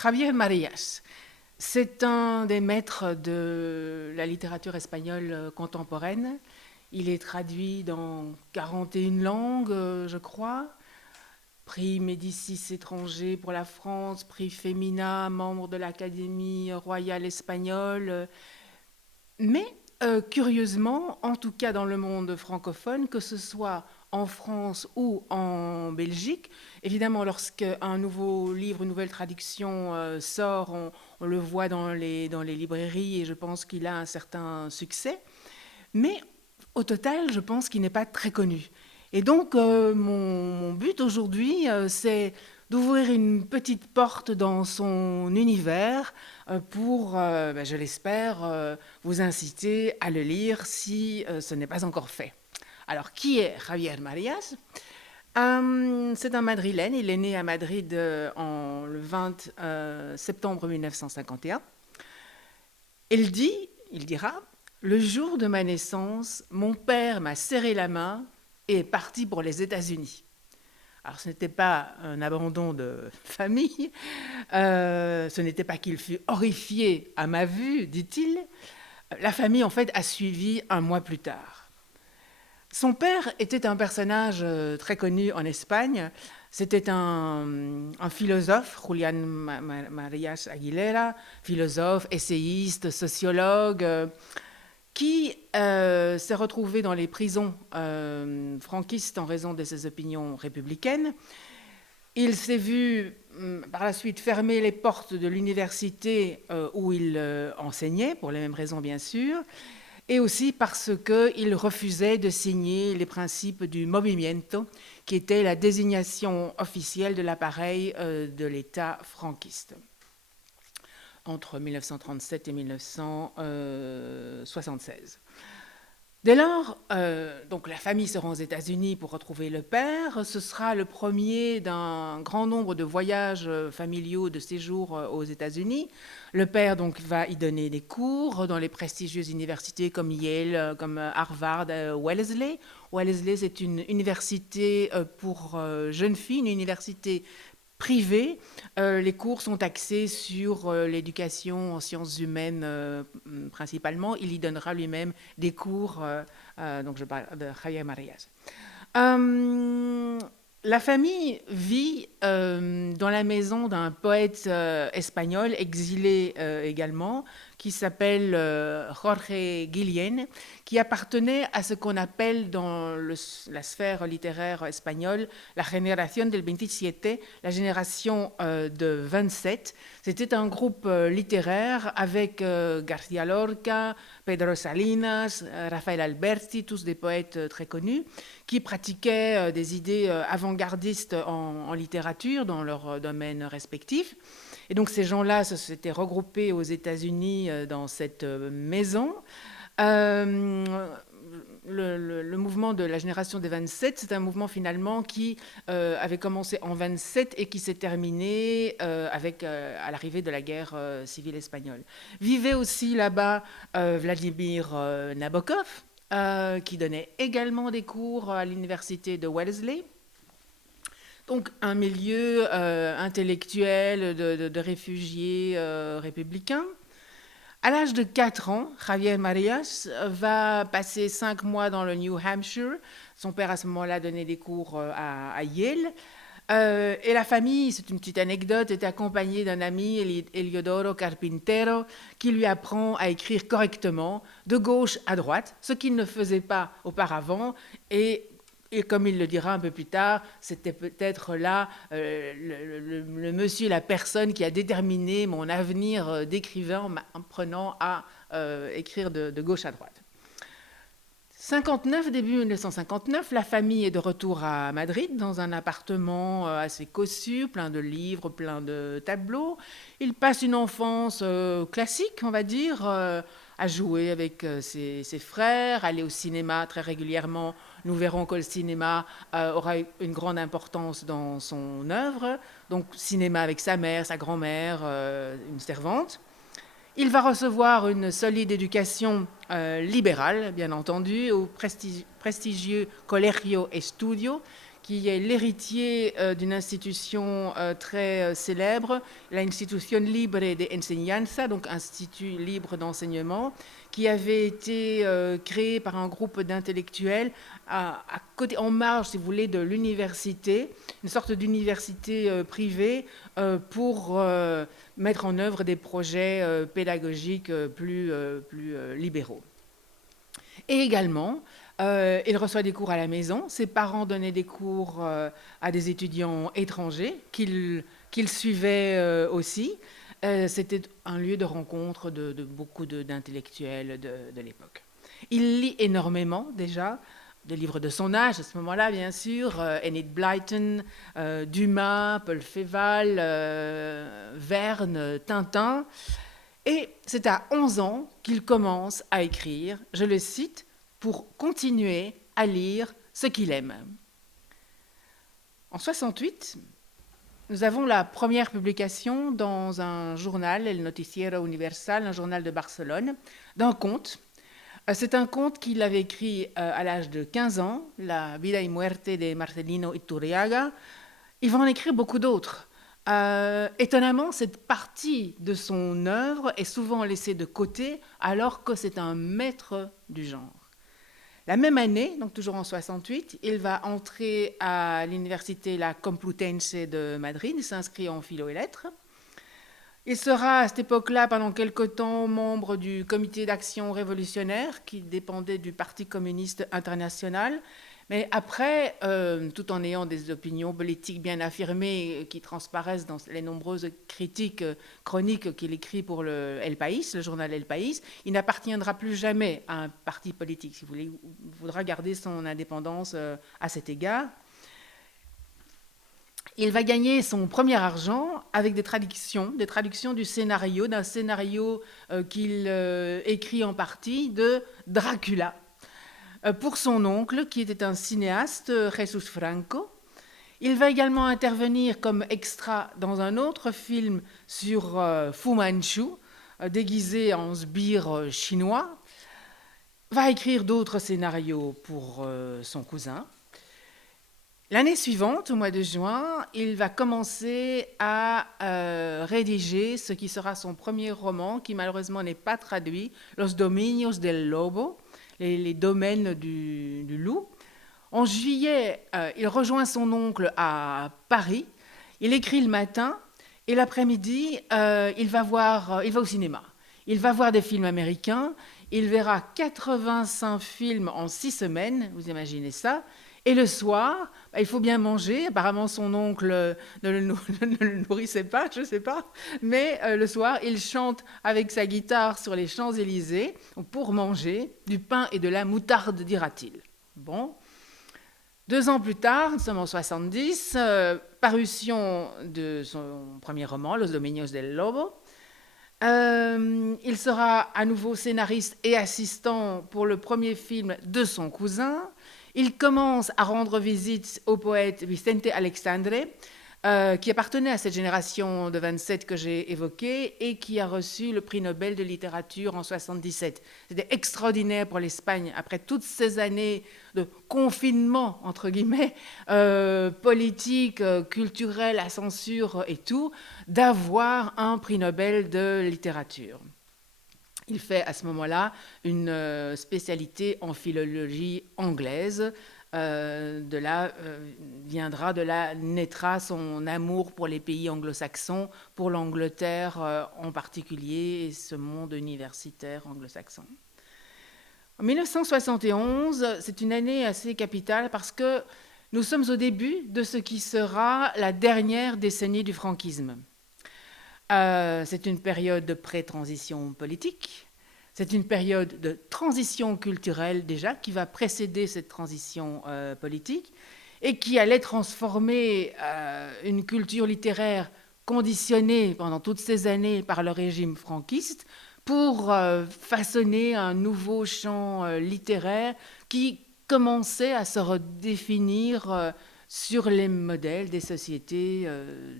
Javier Marías, c'est un des maîtres de la littérature espagnole contemporaine. Il est traduit dans 41 langues, je crois. Prix Médicis étranger pour la France, prix Femina, membre de l'Académie royale espagnole. Mais curieusement, en tout cas dans le monde francophone, que ce soit en France ou en Belgique, évidemment, lorsqu'un nouveau livre, une nouvelle traduction sort, on le voit dans les librairies et je pense qu'il a un certain succès. Mais au total, je pense qu'il n'est pas très connu. Et donc, mon but aujourd'hui, c'est d'ouvrir une petite porte dans son univers pour, je l'espère, vous inciter à le lire si ce n'est pas encore fait. Alors, qui est Javier Marías? C'est un Madrilène. Il est né à Madrid le 20 septembre 1951. Il dira, le jour de ma naissance, mon père m'a serré la main et est parti pour les États-Unis. Alors ce n'était pas un abandon de famille, ce n'était pas qu'il fut horrifié à ma vue, dit-il. La famille, en fait, a suivi un mois plus tard. Son père était un personnage très connu en Espagne. C'était un philosophe, Julián Marías Aguilera, philosophe, essayiste, sociologue, qui s'est retrouvé dans les prisons franquistes en raison de ses opinions républicaines. Il s'est vu par la suite fermer les portes de l'université où il enseignait, pour les mêmes raisons bien sûr, et aussi parce qu'il refusait de signer les principes du movimiento, qui était la désignation officielle de l'appareil de l'État franquiste entre 1937 et 1976. Dès lors, donc la famille se rend aux États-Unis pour retrouver le père. Ce sera le premier d'un grand nombre de voyages familiaux de séjour aux États-Unis. Le père donc va y donner des cours dans les prestigieuses universités comme Yale, comme Harvard, Wellesley. Wellesley, c'est une université pour jeunes filles, une université privée. Les cours sont axés sur l'éducation en sciences humaines principalement. Il y donnera lui-même des cours, donc je parle de Javier Marías. La famille vit dans la maison d'un poète espagnol, exilé également, qui s'appelle Jorge Guillén, qui appartenait à ce qu'on appelle dans la sphère littéraire espagnole la génération del 27, la génération de 27. C'était un groupe littéraire avec García Lorca, Pedro Salinas, Rafael Alberti, tous des poètes très connus, qui pratiquaient des idées avant-gardistes en littérature dans leurs domaines respectifs. Et donc ces gens-là s'étaient regroupés aux États-Unis dans cette maison. Le mouvement de la génération des 27, c'est un mouvement finalement qui avait commencé en 27 et qui s'est terminé à l'arrivée de la guerre civile espagnole. Vivait aussi là-bas Vladimir Nabokov, qui donnait également des cours à l'université de Wellesley. Donc un milieu intellectuel de réfugiés républicains. À l'âge de 4 ans, Javier Marías va passer 5 mois dans le New Hampshire. Son père, à ce moment-là, donnait des cours à Yale. Et la famille, c'est une petite anecdote, est accompagnée d'un ami, Eliodoro Carpintero, qui lui apprend à écrire correctement, de gauche à droite, ce qu'il ne faisait pas auparavant. Et comme il le dira un peu plus tard, c'était peut-être là le monsieur, la personne qui a déterminé mon avenir d'écrivain en m'apprenant à écrire de gauche à droite. 59, début 1959, la famille est de retour à Madrid dans un appartement assez cossu, plein de livres, plein de tableaux. Il passe une enfance classique, on va dire, à jouer avec ses frères, aller au cinéma très régulièrement. Nous verrons que le cinéma aura une grande importance dans son œuvre. Donc cinéma avec sa mère, sa grand-mère, une servante. Il va recevoir une solide éducation libérale, bien entendu, au prestigieux Colegio Estudio, qui est l'héritier d'une institution très célèbre, l'Institution Libre de Enseñanza, donc Institut libre d'enseignement, qui avait été créé par un groupe d'intellectuels en marge, si vous voulez, de l'université, une sorte d'université privée pour mettre en œuvre des projets pédagogiques plus libéraux. Et également, il reçoit des cours à la maison. Ses parents donnaient des cours à des étudiants étrangers qu'il suivait aussi. C'était un lieu de rencontre de beaucoup d'intellectuels de l'époque. Il lit énormément déjà, des livres de son âge à ce moment-là, bien sûr, Enid Blyton, Dumas, Paul Féval, Verne, Tintin. Et c'est à 11 ans qu'il commence à écrire, je le cite, pour continuer à lire ce qu'il aime. En 68, nous avons la première publication dans un journal, El Noticiero Universal, un journal de Barcelone, d'un conte. C'est un conte qu'il avait écrit à l'âge de 15 ans, La vida y muerte de Marcelino Iturriaga. Il va en écrire beaucoup d'autres. Étonnamment, cette partie de son œuvre est souvent laissée de côté alors que c'est un maître du genre. La même année, donc toujours en 68, il va entrer à l'université La Complutense de Madrid, il s'inscrit en philo et lettres. Il sera à cette époque-là, pendant quelque temps, membre du comité d'action révolutionnaire qui dépendait du Parti communiste international. Mais après, tout en ayant des opinions politiques bien affirmées qui transparaissent dans les nombreuses critiques chroniques qu'il écrit pour le El País, le journal El País, il n'appartiendra plus jamais à un parti politique, si vous voulez. Il voudra garder son indépendance à cet égard. Il va gagner son premier argent avec des traductions du scénario, d'un scénario qu'il écrit en partie de Dracula, pour son oncle, qui était un cinéaste, Jesús Franco. Il va également intervenir comme extra dans un autre film sur Fu Manchu, déguisé en sbire chinois. Va écrire d'autres scénarios pour son cousin. L'année suivante, au mois de juin, il va commencer à rédiger ce qui sera son premier roman, qui malheureusement n'est pas traduit, Los Dominios del Lobo, les domaines du loup. En juillet, il rejoint son oncle à Paris. Il écrit le matin et l'après-midi, il va au cinéma. Il va voir des films américains. Il verra 85 films en 6 semaines, vous imaginez ça. Et le soir, il faut bien manger. Apparemment, son oncle ne le nourrissait pas, je ne sais pas. Mais le soir, il chante avec sa guitare sur les Champs-Élysées pour manger du pain et de la moutarde, dira-t-il. Bon. 2 ans plus tard, nous sommes en 70, parution de son premier roman, Los Dominios del Lobo. Il sera à nouveau scénariste et assistant pour le premier film de son cousin. Il commence à rendre visite au poète Vicente Alexandre, qui appartenait à cette génération de 27 que j'ai évoquée et qui a reçu le prix Nobel de littérature en 77. C'était extraordinaire pour l'Espagne, après toutes ces années de confinement, entre guillemets, politique, culturel, la censure et tout, d'avoir un prix Nobel de littérature. Il fait à ce moment-là une spécialité en philologie anglaise. De là naîtra son amour pour les pays anglo-saxons, pour l'Angleterre en particulier et ce monde universitaire anglo-saxon. En 1971, c'est une année assez capitale parce que nous sommes au début de ce qui sera la dernière décennie du franquisme. C'est une période de pré-transition politique, c'est une période de transition culturelle déjà qui va précéder cette transition politique et qui allait transformer une culture littéraire conditionnée pendant toutes ces années par le régime franquiste pour façonner un nouveau champ littéraire qui commençait à se redéfinir sur les modèles des sociétés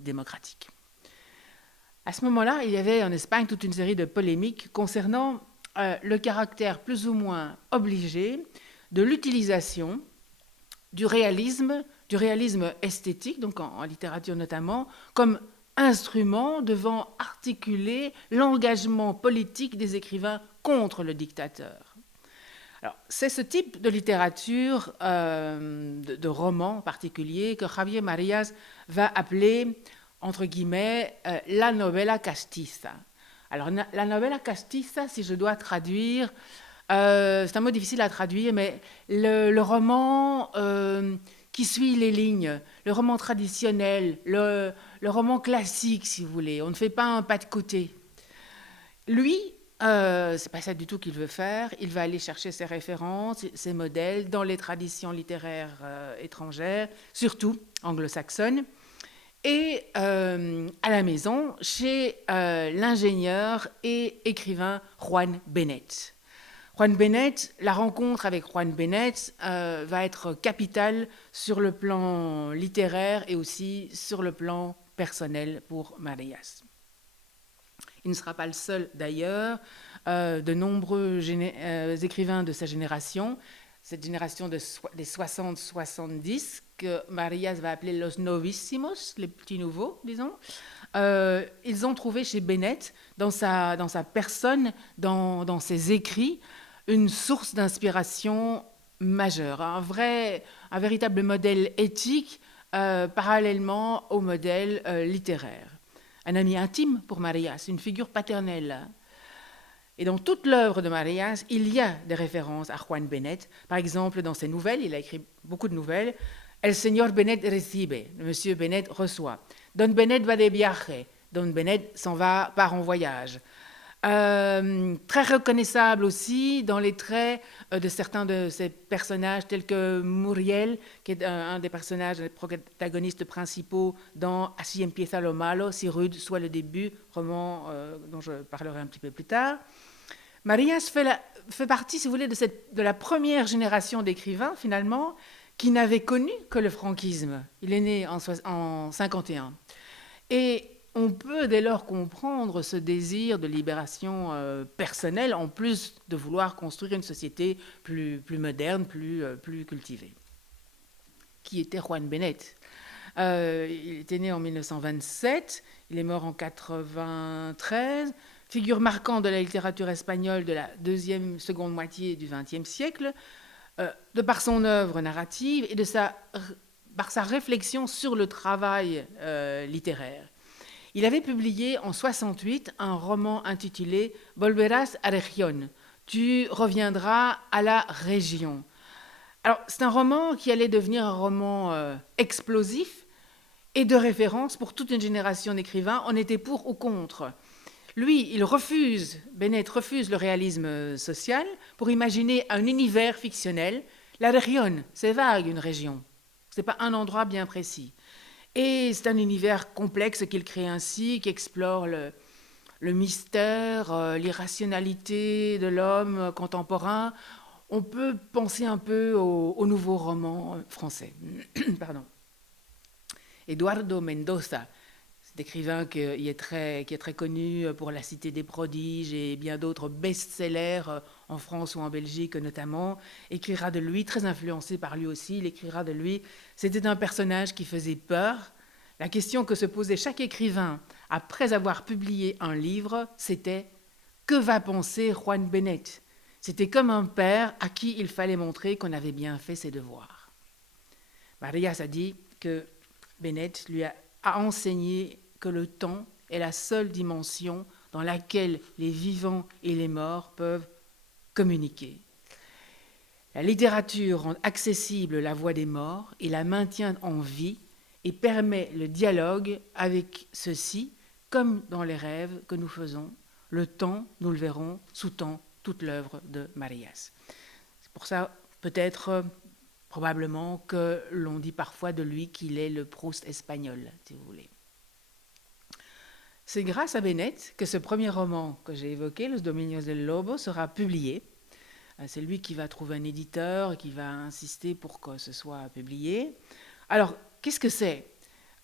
démocratiques. À ce moment-là, il y avait en Espagne toute une série de polémiques concernant le caractère plus ou moins obligé de l'utilisation du réalisme du réalisme esthétique, donc en littérature notamment, comme instrument devant articuler l'engagement politique des écrivains contre le dictateur. Alors, c'est ce type de littérature, de roman en particulier, que Javier Marías va appeler, entre guillemets, la novela castiza. Alors, la novela castiza, si je dois traduire, c'est un mot difficile à traduire, mais le roman qui suit les lignes, le roman traditionnel, le roman classique, si vous voulez. On ne fait pas un pas de côté. Lui, c'est pas ça du tout qu'il veut faire. Il va aller chercher ses références, ses modèles dans les traditions littéraires étrangères, surtout anglo-saxonnes, et à la maison chez l'ingénieur et écrivain Juan Benet. Juan Benet, la rencontre avec Juan Benet va être capitale sur le plan littéraire et aussi sur le plan personnel pour Marías. Il ne sera pas le seul d'ailleurs. De nombreux écrivains de sa génération, cette génération des 60-70, que Marías va appeler los novísimos, les petits nouveaux, disons, ils ont trouvé chez Benet, dans sa personne, dans ses écrits, une source d'inspiration majeure, un véritable modèle éthique parallèlement au modèle littéraire. Un ami intime pour Marías, une figure paternelle. Et dans toute l'œuvre de Marías, il y a des références à Juan Benet. Par exemple, dans ses nouvelles, il a écrit beaucoup de nouvelles. El señor Benet recibe, le monsieur Benet reçoit. Don Benet va de viaje, Don Benet part en voyage. Très reconnaissable aussi dans les traits de certains de ces personnages tels que Muriel, qui est un des personnages, des protagonistes principaux dans Así empieza lo malo, si rude soit le début, roman dont je parlerai un petit peu plus tard. Marías fait partie, si vous voulez, de la première génération d'écrivains, finalement, qui n'avaient connu que le franquisme. Il est né en 1951. Et on peut dès lors comprendre ce désir de libération personnelle, en plus de vouloir construire une société plus moderne, plus cultivée. Qui était Juan Benet? Il était né en 1927, il est mort en 1993, figure marquante de la littérature espagnole de la seconde moitié du XXe siècle, de par son œuvre narrative et par sa réflexion sur le travail littéraire. Il avait publié en 1968 un roman intitulé « Volverás a Región », « Tu reviendras à la région ». Alors, c'est un roman qui allait devenir un roman explosif et de référence pour toute une génération d'écrivains. On était pour ou contre. Lui, Benet refuse le réalisme social pour imaginer un univers fictionnel. La région, c'est vague, une région. Ce n'est pas un endroit bien précis. Et c'est un univers complexe qu'il crée ainsi, qui explore le mystère, l'irrationalité de l'homme contemporain. On peut penser un peu au nouveau roman français. Pardon. Eduardo Mendoza, cet écrivain qui est très connu pour La Cité des prodiges et bien d'autres best-sellers en France ou en Belgique notamment, écrira de lui, très influencé par lui aussi, il écrira de lui, c'était un personnage qui faisait peur. La question que se posait chaque écrivain après avoir publié un livre, c'était « Que va penser Juan Benet ?» C'était comme un père à qui il fallait montrer qu'on avait bien fait ses devoirs. Marías a dit que Benet lui a enseigné que le temps est la seule dimension dans laquelle les vivants et les morts peuvent communiquer. La littérature rend accessible la voix des morts et la maintient en vie et permet le dialogue avec ceux-ci, comme dans les rêves que nous faisons. Le temps, nous le verrons, sous-tend toute l'œuvre de Marías. C'est pour ça, peut-être, probablement, que l'on dit parfois de lui qu'il est le Proust espagnol, si vous voulez. C'est grâce à Benet que ce premier roman que j'ai évoqué, Los Dominios del Lobo, sera publié. C'est lui qui va trouver un éditeur, qui va insister pour que ce soit publié. Alors, qu'est-ce que c'est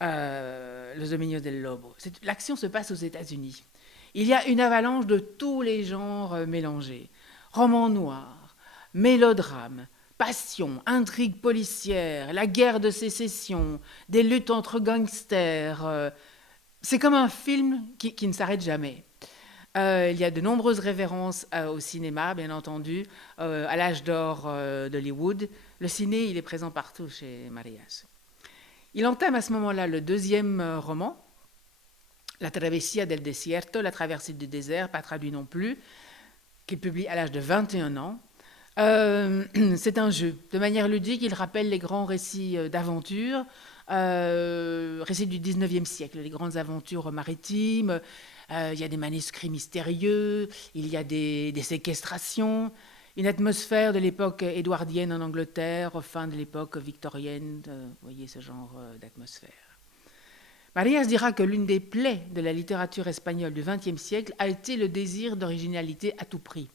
Los Dominios del Lobo? L'action se passe aux États-Unis. Il y a une avalanche de tous les genres mélangés. Romans noirs, mélodrames, Passion, intrigue policière, la guerre de sécession, des luttes entre gangsters. C'est comme un film qui ne s'arrête jamais. Il y a de nombreuses références au cinéma, bien entendu, à l'âge d'or d'Hollywood. Le ciné, il est présent partout chez Marias. Il entame à ce moment-là le deuxième roman, La Travesía del Desierto, La traversée du désert, pas traduit non plus, qu'il publie à l'âge de 21 ans. C'est un jeu. De manière ludique, il rappelle les grands récits d'aventure, récits du 19e siècle, les grandes aventures maritimes. Il y a des manuscrits mystérieux, il y a des séquestrations, une atmosphère de l'époque édouardienne en Angleterre, fin de l'époque victorienne, vous voyez ce genre d'atmosphère. Marias dira que l'une des plaies de la littérature espagnole du XXe siècle a été le désir d'originalité à tout prix.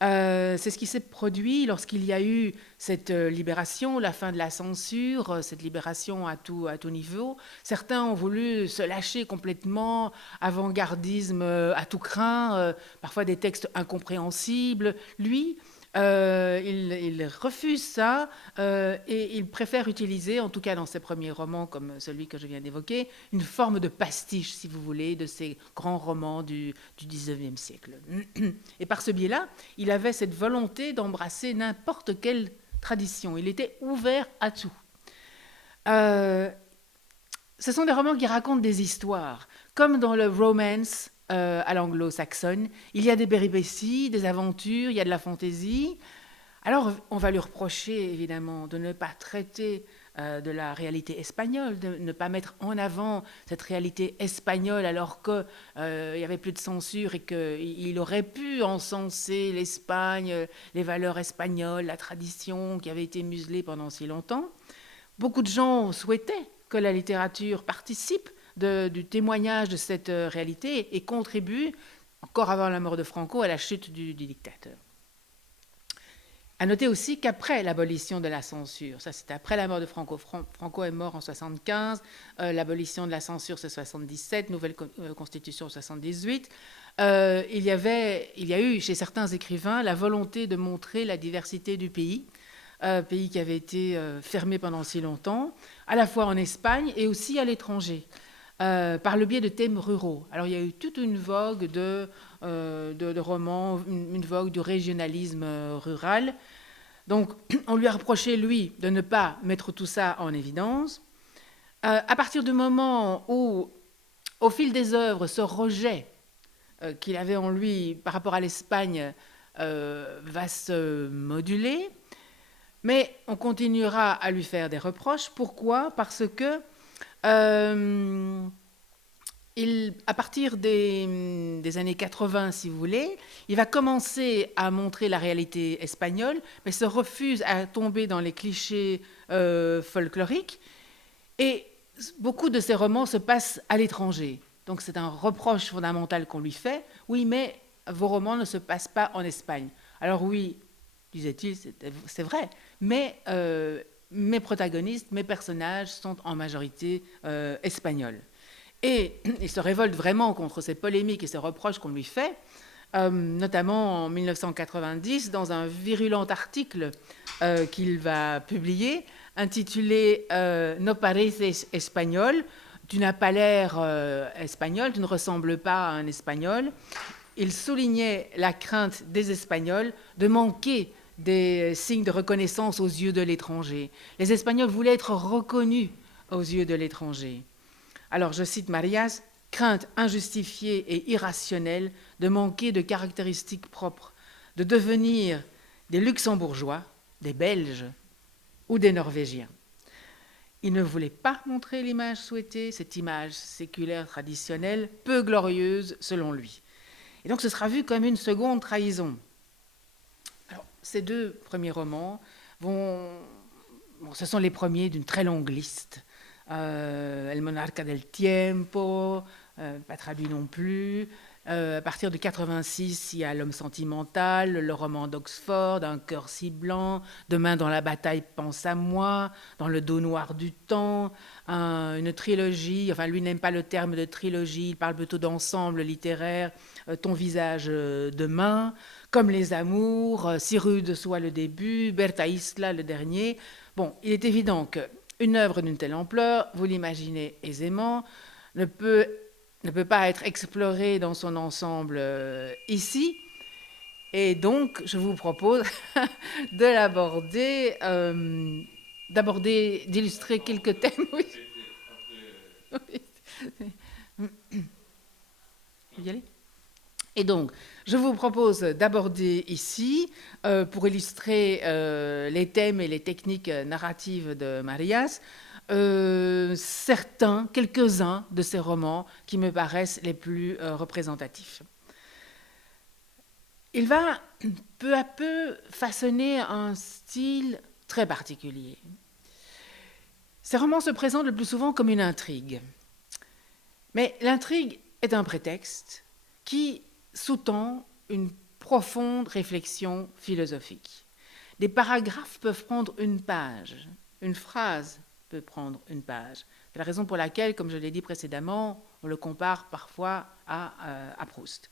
C'est ce qui s'est produit lorsqu'il y a eu cette libération, la fin de la censure, cette libération à tout niveau. Certains ont voulu se lâcher complètement, avant-gardisme à tout crin, parfois des textes incompréhensibles. Lui, il refuse ça et il préfère utiliser, en tout cas dans ses premiers romans comme celui que je viens d'évoquer, une forme de pastiche, si vous voulez, de ces grands romans du 19e siècle. Et par ce biais-là, il avait cette volonté d'embrasser n'importe quelle tradition. Il était ouvert à tout. Ce sont des romans qui racontent des histoires, comme dans le romance à l'anglo-saxonne. Il y a des péripéties, des aventures, il y a de la fantaisie. Alors, on va lui reprocher, évidemment, de ne pas traiter de la réalité espagnole, de ne pas mettre en avant cette réalité espagnole alors qu'il n'y avait plus de censure et qu'il aurait pu encenser l'Espagne, les valeurs espagnoles, la tradition qui avait été muselée pendant si longtemps. Beaucoup de gens souhaitaient que la littérature participe du témoignage de cette réalité et contribue, encore avant la mort de Franco, à la chute du dictateur. À noter aussi qu'après l'abolition de la censure, ça c'est après la mort de Franco, Franco est mort en 75, l'abolition de la censure c'est 77, nouvelle constitution 78, il y a eu chez certains écrivains la volonté de montrer la diversité du pays, pays qui avait été fermé pendant si longtemps, à la fois en Espagne et aussi à l'étranger. Par le biais de thèmes ruraux. Alors il y a eu toute une vogue de romans, une vogue du régionalisme rural. Donc on lui a reproché, lui, de ne pas mettre tout ça en évidence. À partir du moment où, au fil des œuvres, ce rejet qu'il avait en lui par rapport à l'Espagne va se moduler, mais on continuera à lui faire des reproches. Pourquoi ? Parce que à partir des années 80, si vous voulez, il va commencer à montrer la réalité espagnole, mais se refuse à tomber dans les clichés folkloriques. Et beaucoup de ses romans se passent à l'étranger. Donc c'est un reproche fondamental qu'on lui fait. Oui, mais vos romans ne se passent pas en Espagne. Alors oui, disait-il, c'est vrai, mais mes protagonistes, mes personnages sont en majorité espagnols. Et il se révolte vraiment contre ces polémiques et ces reproches qu'on lui fait, notamment en 1990, dans un virulent article qu'il va publier, intitulé No pareces espagnol, tu n'as pas l'air espagnol, tu ne ressembles pas à un espagnol. Il soulignait la crainte des Espagnols de manquer des signes de reconnaissance aux yeux de l'étranger. Les Espagnols voulaient être reconnus aux yeux de l'étranger. Alors, je cite Marias, « crainte injustifiée et irrationnelle de manquer de caractéristiques propres, de devenir des Luxembourgeois, des Belges ou des Norvégiens. » Il ne voulait pas montrer l'image souhaitée, cette image séculaire traditionnelle, peu glorieuse selon lui. Et donc, ce sera vu comme une seconde trahison. Alors, ces deux premiers romans ce sont les premiers d'une très longue liste. El Monarca del Tiempo, pas traduit non plus, À partir de 86, il y a L'homme sentimental, le roman d'Oxford, Un cœur si blanc, Demain dans la bataille, pense à moi, Dans le dos noir du temps, une trilogie, enfin lui n'aime pas le terme de trilogie, il parle plutôt d'ensemble littéraire, Ton visage demain, Comme les amours, Si rude soit le début, Berta Isla le dernier. Bon, il est évident qu'une œuvre d'une telle ampleur, vous l'imaginez aisément, ne peut pas être explorée dans son ensemble ici. Et donc, je vous propose de l'aborder, d'illustrer quelques thèmes. Oui. Vous y allez ? Et donc, je vous propose d'aborder ici, pour illustrer les thèmes et les techniques narratives de Marias, quelques-uns de ces romans qui me paraissent les plus représentatifs. Il va peu à peu façonner un style très particulier. Ces romans se présentent le plus souvent comme une intrigue. Mais l'intrigue est un prétexte qui sous-tend une profonde réflexion philosophique. Des paragraphes peuvent prendre une page, une phrase peut prendre une page. C'est la raison pour laquelle, comme je l'ai dit précédemment, on le compare parfois à Proust.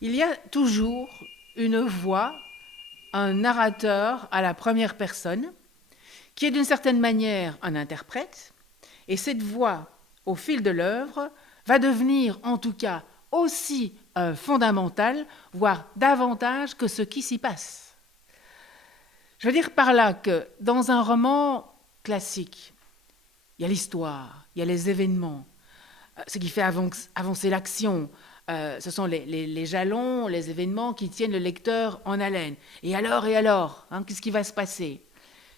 Il y a toujours une voix, un narrateur à la première personne, qui est d'une certaine manière un interprète, et cette voix, au fil de l'œuvre, va devenir en tout cas aussi fondamentale, voire davantage que ce qui s'y passe. Je veux dire par là que dans un roman classique, il y a l'histoire, il y a les événements, ce qui fait avancer l'action. Ce sont les jalons, les événements qui tiennent le lecteur en haleine. Et alors, qu'est-ce qui va se passer ?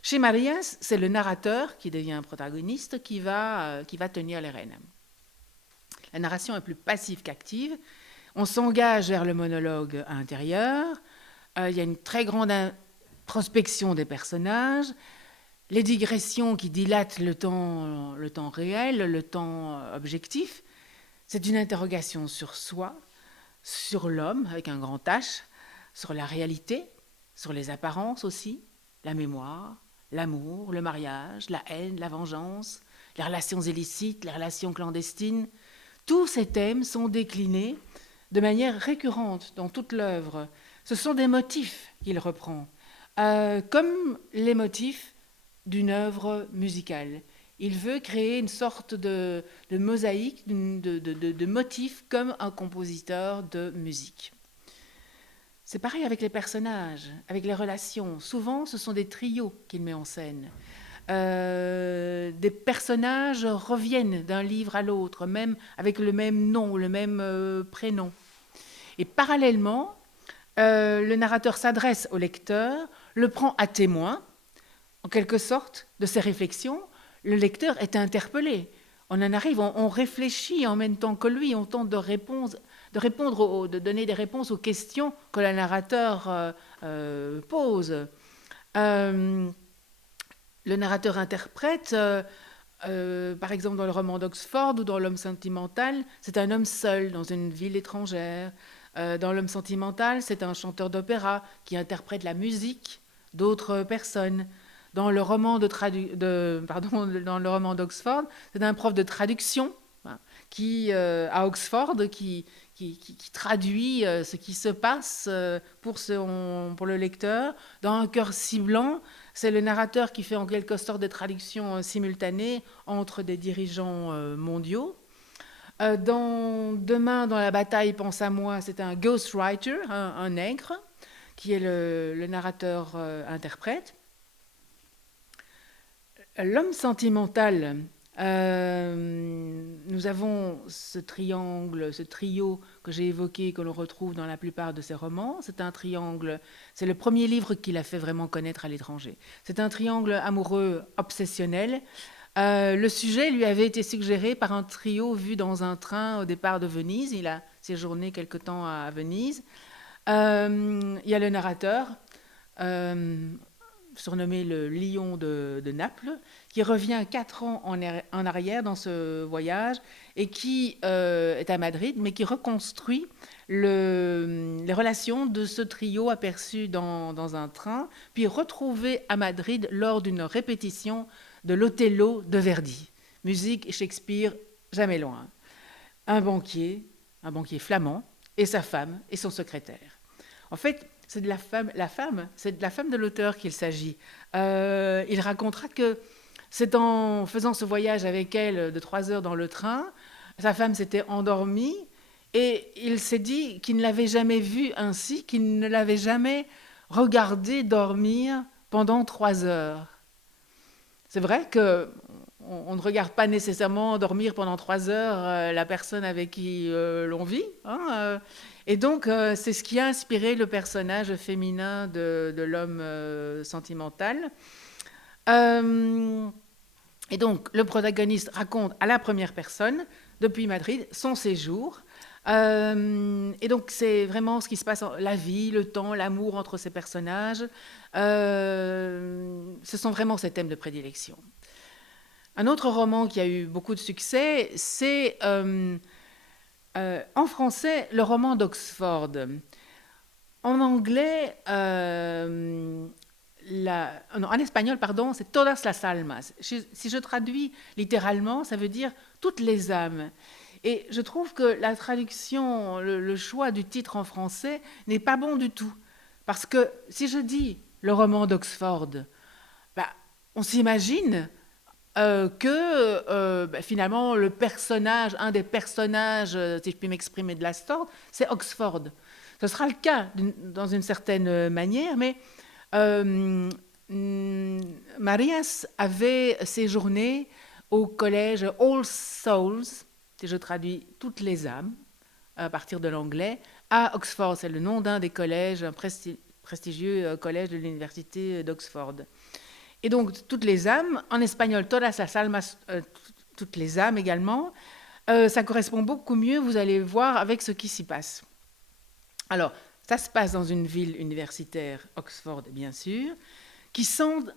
Chez Marias, c'est le narrateur qui devient un protagoniste qui va tenir les rênes. La narration est plus passive qu'active. On s'engage vers le monologue intérieur. Il y a une très grande prospection des personnages. Les digressions qui dilatent le temps réel, le temps objectif. C'est une interrogation sur soi, sur l'homme avec un grand H, sur la réalité, sur les apparences aussi, la mémoire, l'amour, le mariage, la haine, la vengeance, les relations illicites, les relations clandestines. Tous ces thèmes sont déclinés de manière récurrente dans toute l'œuvre. Ce sont des motifs qu'il reprend, comme les motifs d'une œuvre musicale. Il veut créer une sorte de mosaïque, de motifs comme un compositeur de musique. C'est pareil avec les personnages, avec les relations. Souvent, ce sont des trios qu'il met en scène. Des personnages reviennent d'un livre à l'autre, même avec le même nom, le même prénom. Et parallèlement, le narrateur s'adresse au lecteur, le prend à témoin, en quelque sorte, de ses réflexions. Le lecteur est interpellé. On en arrive, on réfléchit en même temps que lui, on tente de donner des réponses aux questions que le narrateur pose. Le narrateur interprète, par exemple dans le roman d'Oxford ou dans L'homme sentimental, c'est un homme seul dans une ville étrangère. Dans L'homme sentimental, c'est un chanteur d'opéra qui interprète la musique d'autres personnes. Dans le roman d'Oxford, c'est un prof de traduction à Oxford qui traduit ce qui se passe pour le lecteur. Dans Un cœur si blanc, c'est le narrateur qui fait en quelque sorte des traductions simultanées entre des dirigeants mondiaux. Dans Demain dans la bataille, pense à moi, c'est un ghostwriter, un nègre, qui est le narrateur interprète. L'homme sentimental, nous avons ce triangle, ce trio que j'ai évoqué, que l'on retrouve dans la plupart de ses romans. C'est un triangle, c'est le premier livre qu'il a fait vraiment connaître à l'étranger. C'est un triangle amoureux obsessionnel. Le sujet lui avait été suggéré par un trio vu dans un train au départ de Venise. Il a séjourné quelque temps à Venise. Il y a le narrateur, surnommé le lion de Naples, qui revient 4 ans en arrière dans ce voyage et qui est à Madrid, mais qui reconstruit les relations de ce trio aperçu dans un train, puis retrouvé à Madrid lors d'une répétition de l'Othello de Verdi. Musique Shakespeare, jamais loin. Un banquier flamand, et sa femme et son secrétaire. En fait, c'est de c'est de la femme de l'auteur qu'il s'agit. Il racontera que c'est en faisant ce voyage avec elle de 3 heures dans le train, sa femme s'était endormie et il s'est dit qu'il ne l'avait jamais vue ainsi, qu'il ne l'avait jamais regardée dormir pendant 3 heures. C'est vrai que on ne regarde pas nécessairement dormir pendant 3 heures la personne avec qui l'on vit. Hein, et donc, c'est ce qui a inspiré le personnage féminin de l'homme sentimental. Et donc, le protagoniste raconte à la première personne, depuis Madrid, son séjour. Et donc, c'est vraiment ce qui se passe, la vie, le temps, l'amour entre ces personnages. Ce sont vraiment ses thèmes de prédilection. Un autre roman qui a eu beaucoup de succès, c'est en français le roman d'Oxford. En anglais, en espagnol, pardon, c'est Todas las almas. Si je traduis littéralement, ça veut dire toutes les âmes. Et je trouve que la traduction, le choix du titre en français n'est pas bon du tout. Parce que si je dis le roman d'Oxford, on s'imagine finalement le personnage, un des personnages, si je puis m'exprimer de la sorte, c'est Oxford. Ce sera le cas dans une certaine manière, mais Marias avait séjourné au collège All Souls, si je traduis toutes les âmes, à partir de l'anglais, à Oxford. C'est le nom d'un des collèges, un prestigieux collège de l'université d'Oxford. Et donc, toutes les âmes, en espagnol, todas las almas, toutes les âmes également, ça correspond beaucoup mieux, vous allez voir, avec ce qui s'y passe. Alors, ça se passe dans une ville universitaire, Oxford, bien sûr, qui semble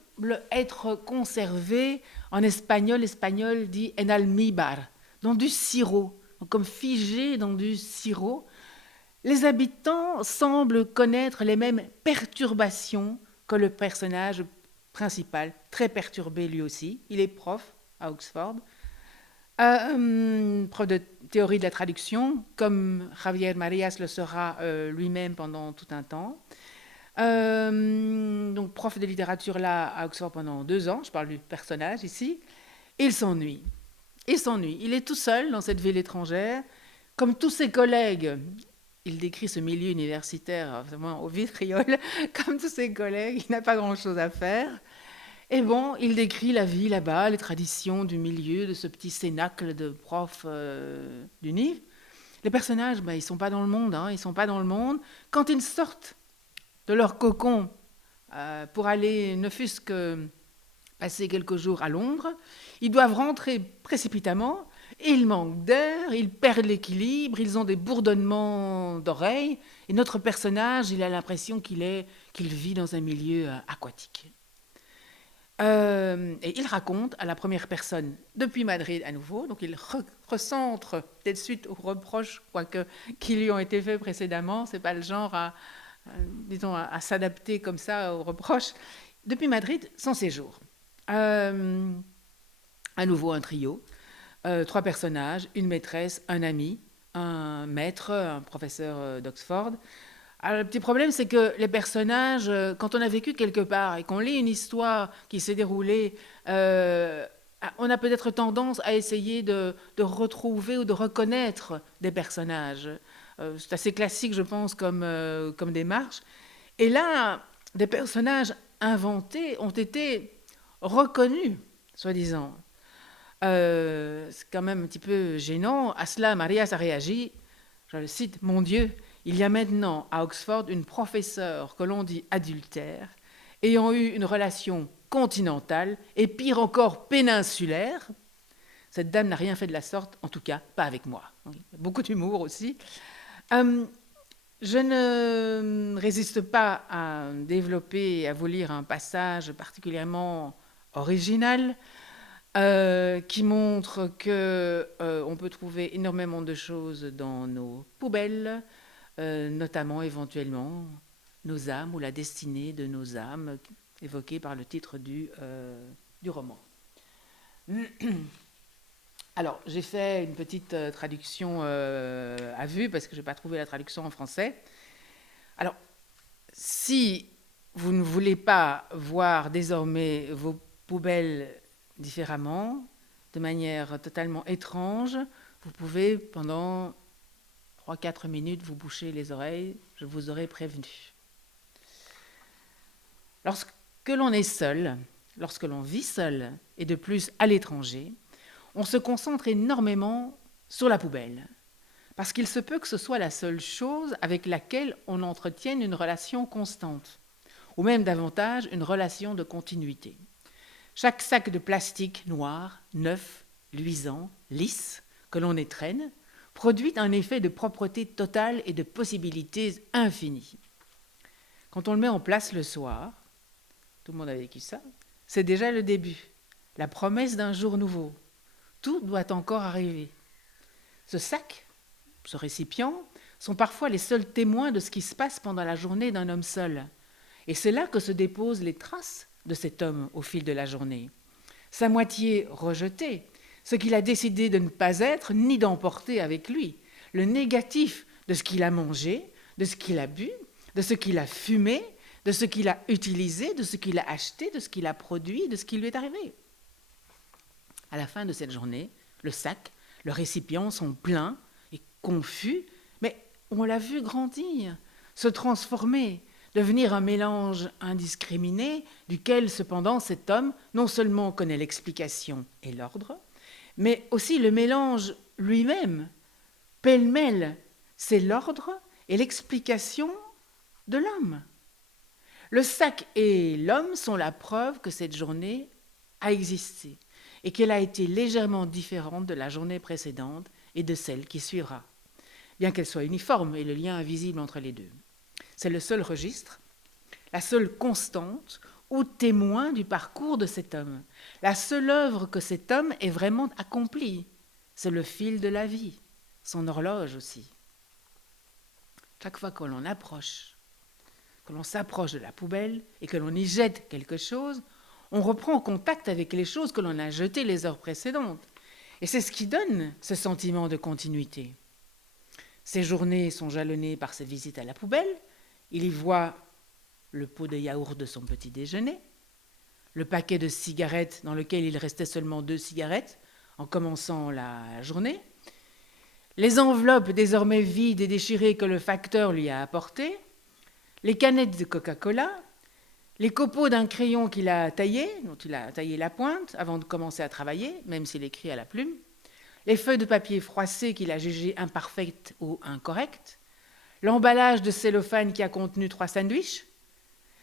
être conservée, en espagnol dit en almíbar, dans du sirop, donc comme figé dans du sirop. Les habitants semblent connaître les mêmes perturbations que le personnage principal, très perturbé lui aussi. Il est prof à Oxford, prof de théorie de la traduction, comme Javier Marias le sera lui-même pendant tout un temps. Donc prof de littérature là à Oxford pendant 2 ans, je parle du personnage ici. Il s'ennuie. Il est tout seul dans cette ville étrangère, comme tous ses collègues. Il décrit ce milieu universitaire vraiment au vitriol, comme tous ses collègues, il n'a pas grand-chose à faire. Et bon, il décrit la vie là-bas, les traditions du milieu, de ce petit cénacle de profs d'univ. Les personnages, ils ne sont pas dans le monde, ils sont pas dans le monde. Quand ils sortent de leur cocon pour aller, ne fût-ce que passer quelques jours à Londres, ils doivent rentrer précipitamment. Ils manquent d'air, ils perdent l'équilibre, ils ont des bourdonnements d'oreilles. Et notre personnage, il a l'impression qu'il vit dans un milieu aquatique. Et il raconte à la première personne, depuis Madrid à nouveau, donc il recentre peut-être suite aux reproches qui lui ont été faits précédemment. C'est pas le genre à s'adapter comme ça aux reproches. Depuis Madrid, son séjour. À nouveau un trio. 3 personnages, une maîtresse, un ami, un maître, un professeur d'Oxford. Alors, le petit problème, c'est que les personnages, quand on a vécu quelque part et qu'on lit une histoire qui s'est déroulée, on a peut-être tendance à essayer de retrouver ou de reconnaître des personnages. C'est assez classique, je pense, comme démarche. Et là, des personnages inventés ont été reconnus, soi-disant. C'est quand même un petit peu gênant. À cela, Marias a réagi, je le cite, « Mon Dieu, il y a maintenant à Oxford une professeure que l'on dit adultère, ayant eu une relation continentale et pire encore péninsulaire. Cette dame n'a rien fait de la sorte, en tout cas pas avec moi. » Beaucoup d'humour aussi. Je ne résiste pas à développer et à vous lire un passage particulièrement original qui montre que on peut trouver énormément de choses dans nos poubelles, notamment éventuellement nos âmes ou la destinée de nos âmes, évoquée par le titre du roman. Alors, j'ai fait une petite traduction à vue parce que je n'ai pas trouvé la traduction en français. Alors, si vous ne voulez pas voir désormais vos poubelles différemment, de manière totalement étrange, vous pouvez pendant 3-4 minutes vous boucher les oreilles, je vous aurai prévenu. Lorsque l'on est seul, lorsque l'on vit seul, et de plus à l'étranger, on se concentre énormément sur la poubelle, parce qu'il se peut que ce soit la seule chose avec laquelle on entretienne une relation constante, ou même davantage une relation de continuité. Chaque sac de plastique noir, neuf, luisant, lisse, que l'on étrenne, produit un effet de propreté totale et de possibilités infinies. Quand on le met en place le soir, tout le monde a vécu ça, c'est déjà le début, la promesse d'un jour nouveau. Tout doit encore arriver. Ce sac, ce récipient, sont parfois les seuls témoins de ce qui se passe pendant la journée d'un homme seul. Et c'est là que se déposent les traces de cet homme au fil de la journée. Sa moitié rejetée, ce qu'il a décidé de ne pas être ni d'emporter avec lui, le négatif de ce qu'il a mangé, de ce qu'il a bu, de ce qu'il a fumé, de ce qu'il a utilisé, de ce qu'il a acheté, de ce qu'il a produit, de ce qui lui est arrivé. À la fin de cette journée, le sac, le récipient sont pleins et confus, mais on l'a vu grandir, se transformer, devenir un mélange indiscriminé duquel cependant cet homme non seulement connaît l'explication et l'ordre, mais aussi le mélange lui-même, pêle-mêle, c'est l'ordre et l'explication de l'homme. Le sac et l'homme sont la preuve que cette journée a existé et qu'elle a été légèrement différente de la journée précédente et de celle qui suivra, bien qu'elle soit uniforme et le lien invisible entre les deux. C'est le seul registre, la seule constante ou témoin du parcours de cet homme, la seule œuvre que cet homme ait vraiment accomplie. C'est le fil de la vie, son horloge aussi. Chaque fois que l'on approche, que l'on s'approche de la poubelle et que l'on y jette quelque chose, on reprend contact avec les choses que l'on a jetées les heures précédentes. Et c'est ce qui donne ce sentiment de continuité. Ces journées sont jalonnées par ses visites à la poubelle. Il y voit le pot de yaourt de son petit déjeuner, le paquet de cigarettes dans lequel il restait seulement 2 cigarettes en commençant la journée, les enveloppes désormais vides et déchirées que le facteur lui a apportées, les canettes de Coca-Cola, les copeaux d'un crayon qu'il a taillé, dont il a taillé la pointe avant de commencer à travailler, même s'il écrit à la plume, les feuilles de papier froissées qu'il a jugées imparfaites ou incorrectes, l'emballage de cellophane qui a contenu 3 sandwichs,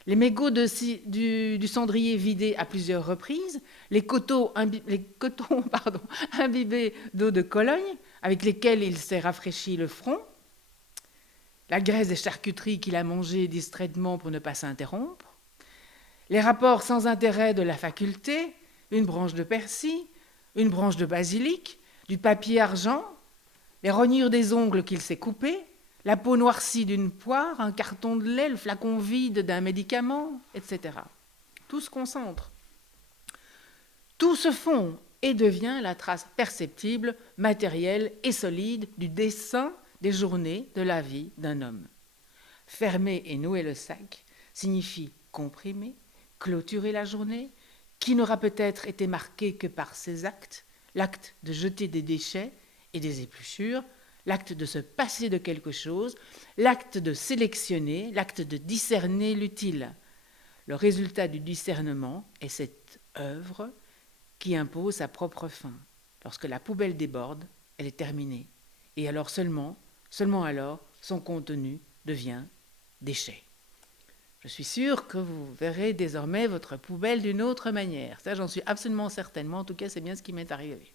les mégots du cendrier vidés à plusieurs reprises, les cotons imbibés d'eau de Cologne avec lesquels il s'est rafraîchi le front, la graisse des charcuteries qu'il a mangées distraitement pour ne pas s'interrompre, les rapports sans intérêt de la faculté, une branche de persil, une branche de basilic, du papier argent, les rognures des ongles qu'il s'est coupés, la peau noircie d'une poire, un carton de lait, le flacon vide d'un médicament, etc. Tout se concentre. Tout se fond et devient la trace perceptible, matérielle et solide du dessin des journées de la vie d'un homme. Fermer et nouer le sac signifie comprimer, clôturer la journée, qui n'aura peut-être été marquée que par ses actes, l'acte de jeter des déchets et des épluchures, l'acte de se passer de quelque chose, l'acte de sélectionner, l'acte de discerner l'utile. Le résultat du discernement est cette œuvre qui impose sa propre fin. Lorsque la poubelle déborde, elle est terminée. Et alors seulement alors, son contenu devient déchet. Je suis sûre que vous verrez désormais votre poubelle d'une autre manière. Ça, j'en suis absolument certaine. En tout cas, c'est bien ce qui m'est arrivé.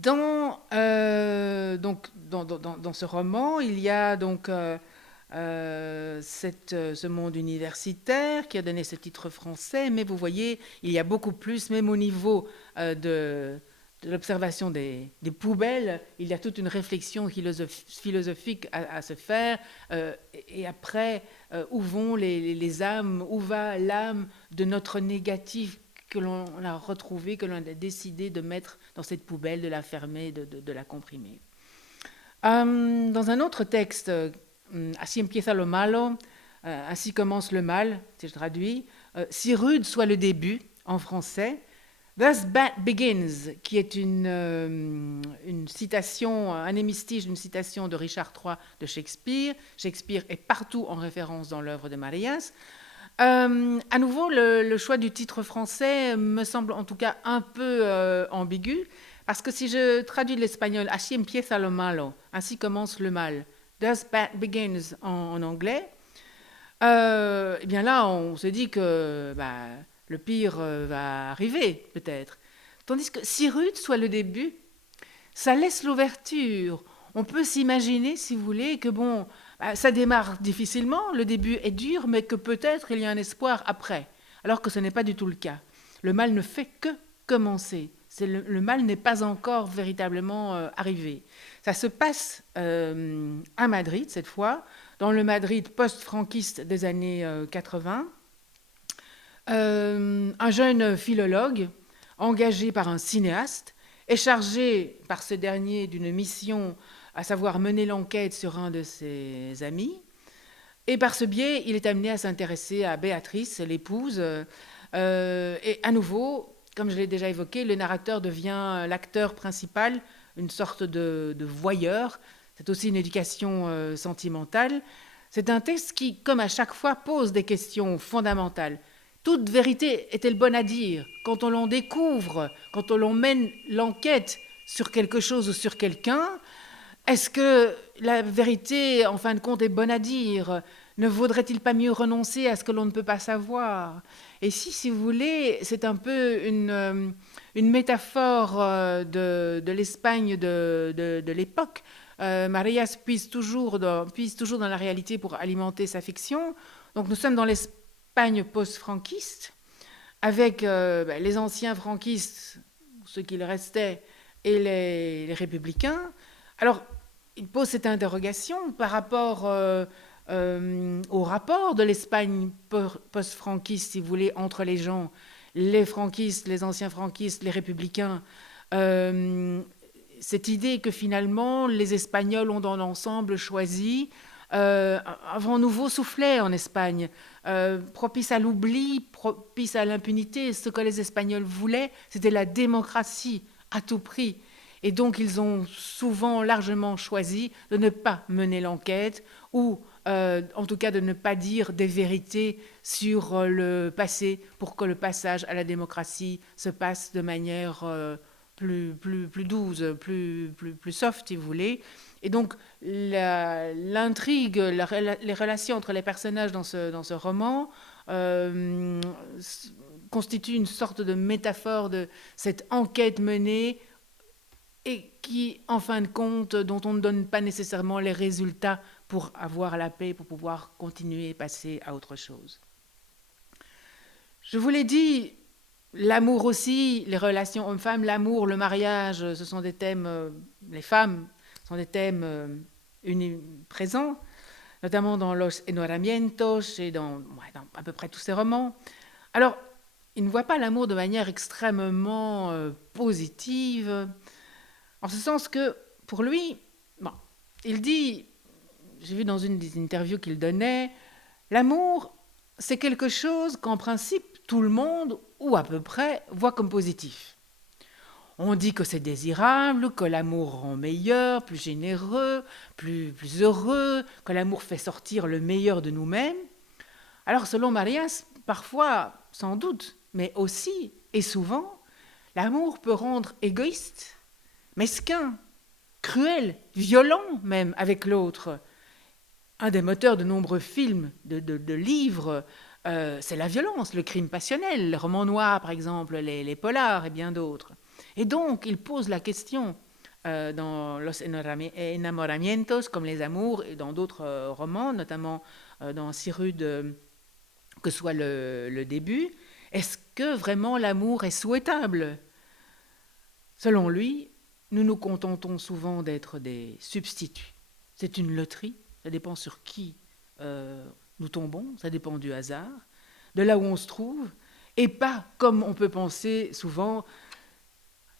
Dans ce roman, il y a donc ce monde universitaire qui a donné ce titre français, mais vous voyez, il y a beaucoup plus, même au niveau de l'observation des poubelles, il y a toute une réflexion philosophique à se faire. Et après, où vont les âmes, où va l'âme de notre négatif que l'on a retrouvé, que l'on a décidé de mettre dans cette poubelle, de la fermer, de la comprimer. Dans un autre texte, Así empieza lo malo, ainsi commence le mal, si je traduis, si rude soit le début, en français, Thus Bad Begins, qui est une citation, un hémistiche d'une citation de Richard III de Shakespeare. Shakespeare est partout en référence dans l'œuvre de Marías. À nouveau, le choix du titre français me semble en tout cas un peu ambigu, parce que si je traduis de l'espagnol, Así empieza lo malo, ainsi commence le mal, Thus Bad Begins en anglais, et bien là, on se dit que le pire va arriver, peut-être. Tandis que si rude soit le début, ça laisse l'ouverture. On peut s'imaginer, si vous voulez, que ça démarre difficilement, le début est dur, mais que peut-être il y a un espoir après, alors que ce n'est pas du tout le cas. Le mal ne fait que commencer. Le mal n'est pas encore véritablement arrivé. Ça se passe à Madrid, cette fois, dans le Madrid post-franquiste des années 80. Un jeune philologue, engagé par un cinéaste, est chargé par ce dernier d'une mission, à savoir mener l'enquête sur un de ses amis. Et par ce biais, il est amené à s'intéresser à Béatrice, l'épouse. Et à nouveau, comme je l'ai déjà évoqué, le narrateur devient l'acteur principal, une sorte de voyeur. C'est aussi une éducation sentimentale. C'est un texte qui, comme à chaque fois, pose des questions fondamentales. Toute vérité est-elle bonne à dire quand on l'en découvre, quand on l'en mène l'enquête sur quelque chose ou sur quelqu'un? Est-ce que la vérité, en fin de compte, est bonne à dire? Ne vaudrait-il pas mieux renoncer à ce que l'on ne peut pas savoir? Et si vous voulez, c'est un peu une métaphore de l'Espagne de l'époque. Marías puise toujours dans la réalité pour alimenter sa fiction. Donc nous sommes dans l'Espagne post-franquiste, avec les anciens franquistes, ceux qui le restaient, et les républicains. Alors, il pose cette interrogation par rapport au rapport de l'Espagne post-franquiste, si vous voulez, entre les gens, les franquistes, les anciens franquistes, les républicains. Cette idée que finalement, les Espagnols ont dans l'ensemble choisi un vent nouveau soufflait en Espagne, propice à l'oubli, propice à l'impunité. Ce que les Espagnols voulaient, c'était la démocratie à tout prix. Et donc, ils ont souvent largement choisi de ne pas mener l'enquête ou, en tout cas, de ne pas dire des vérités sur le passé pour que le passage à la démocratie se passe de manière plus douce, plus soft, si vous voulez. Et donc, l'intrigue, les relations entre les personnages dans ce roman constituent une sorte de métaphore de cette enquête menée et qui, en fin de compte, dont on ne donne pas nécessairement les résultats pour avoir la paix, pour pouvoir continuer et passer à autre chose. Je vous l'ai dit, l'amour aussi, les relations hommes-femmes, l'amour, le mariage, ce sont des thèmes, les femmes sont des thèmes présents, notamment dans Los Enamoramientos et dans à peu près tous ces romans. Alors, il ne voit pas l'amour de manière extrêmement positive, en ce sens que, pour lui, il dit, j'ai vu dans une des interviews qu'il donnait, l'amour, c'est quelque chose qu'en principe, tout le monde, ou à peu près, voit comme positif. On dit que c'est désirable, que l'amour rend meilleur, plus généreux, plus heureux, que l'amour fait sortir le meilleur de nous-mêmes. Alors, selon Marías, parfois, sans doute, mais aussi, et souvent, l'amour peut rendre égoïste, mesquin, cruel, violent même avec l'autre. Un des moteurs de nombreux films, de livres, c'est la violence, le crime passionnel, les romans noirs par exemple, les polars et bien d'autres. Et donc, il pose la question dans Los enamoramientos, comme les amours, et dans d'autres romans, notamment dans Sirude, que soit le début, est-ce que vraiment l'amour est souhaitable? Selon lui, nous nous contentons souvent d'être des substituts. C'est une loterie, ça dépend sur qui nous tombons, ça dépend du hasard, de là où on se trouve, et pas comme on peut penser souvent,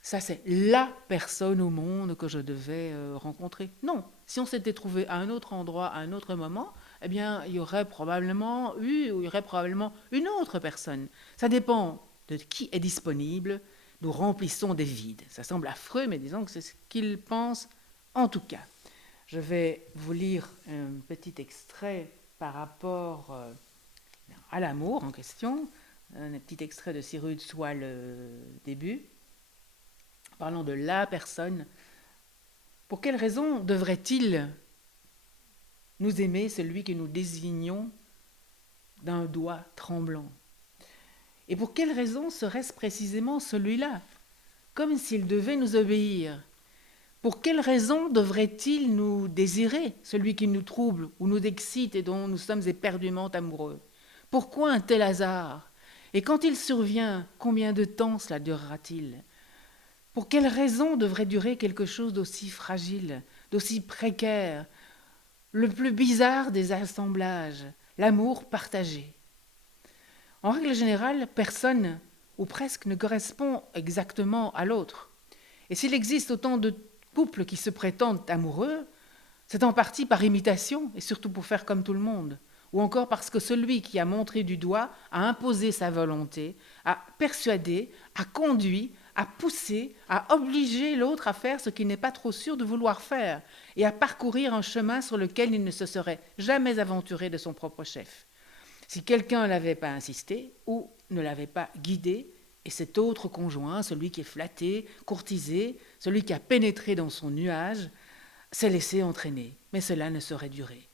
ça c'est la personne au monde que je devais rencontrer. Non, si on s'était trouvé à un autre endroit, à un autre moment, eh bien il y aurait probablement une autre personne. Ça dépend de qui est disponible, nous remplissons des vides. Ça semble affreux, mais disons que c'est ce qu'il pense en tout cas. Je vais vous lire un petit extrait par rapport à l'amour en question. Un petit extrait de Sirude, soit le début. Parlant de la personne, pour quelle raison devrait-il nous aimer, celui que nous désignons d'un doigt tremblant? Et pour quelle raison serait-ce précisément celui-là, comme s'il devait nous obéir? Pour quelle raison devrait-il nous désirer, celui qui nous trouble ou nous excite et dont nous sommes éperdument amoureux? Pourquoi un tel hasard? Et quand il survient, combien de temps cela durera-t-il? Pour quelle raison devrait durer quelque chose d'aussi fragile, d'aussi précaire? Le plus bizarre des assemblages, l'amour partagé. En règle générale, personne, ou presque, ne correspond exactement à l'autre. Et s'il existe autant de couples qui se prétendent amoureux, c'est en partie par imitation, et surtout pour faire comme tout le monde, ou encore parce que celui qui a montré du doigt a imposé sa volonté, a persuadé, a conduit, a poussé, a obligé l'autre à faire ce qu'il n'est pas trop sûr de vouloir faire, et à parcourir un chemin sur lequel il ne se serait jamais aventuré de son propre chef. Si quelqu'un ne l'avait pas insisté ou ne l'avait pas guidé, et cet autre conjoint, celui qui est flatté, courtisé, celui qui a pénétré dans son nuage, s'est laissé entraîner. Mais cela ne saurait durer.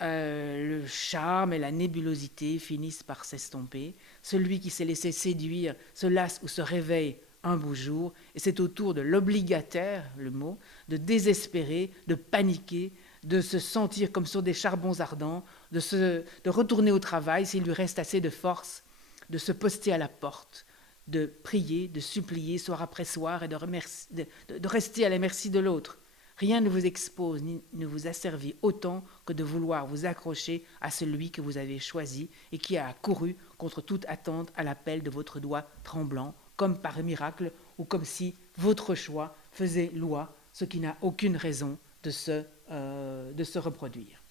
Le charme et la nébulosité finissent par s'estomper. Celui qui s'est laissé séduire se lasse ou se réveille un beau jour, et c'est au tour de l'obligataire, le mot, de désespérer, de paniquer, de se sentir comme sur des charbons ardents, de retourner au travail s'il lui reste assez de force, de se poster à la porte, de prier, de supplier soir après soir et de rester à la merci de l'autre. Rien ne vous expose ni ne vous asservit autant que de vouloir vous accrocher à celui que vous avez choisi et qui a accouru contre toute attente à l'appel de votre doigt tremblant, comme par miracle ou comme si votre choix faisait loi, ce qui n'a aucune raison de se reproduire.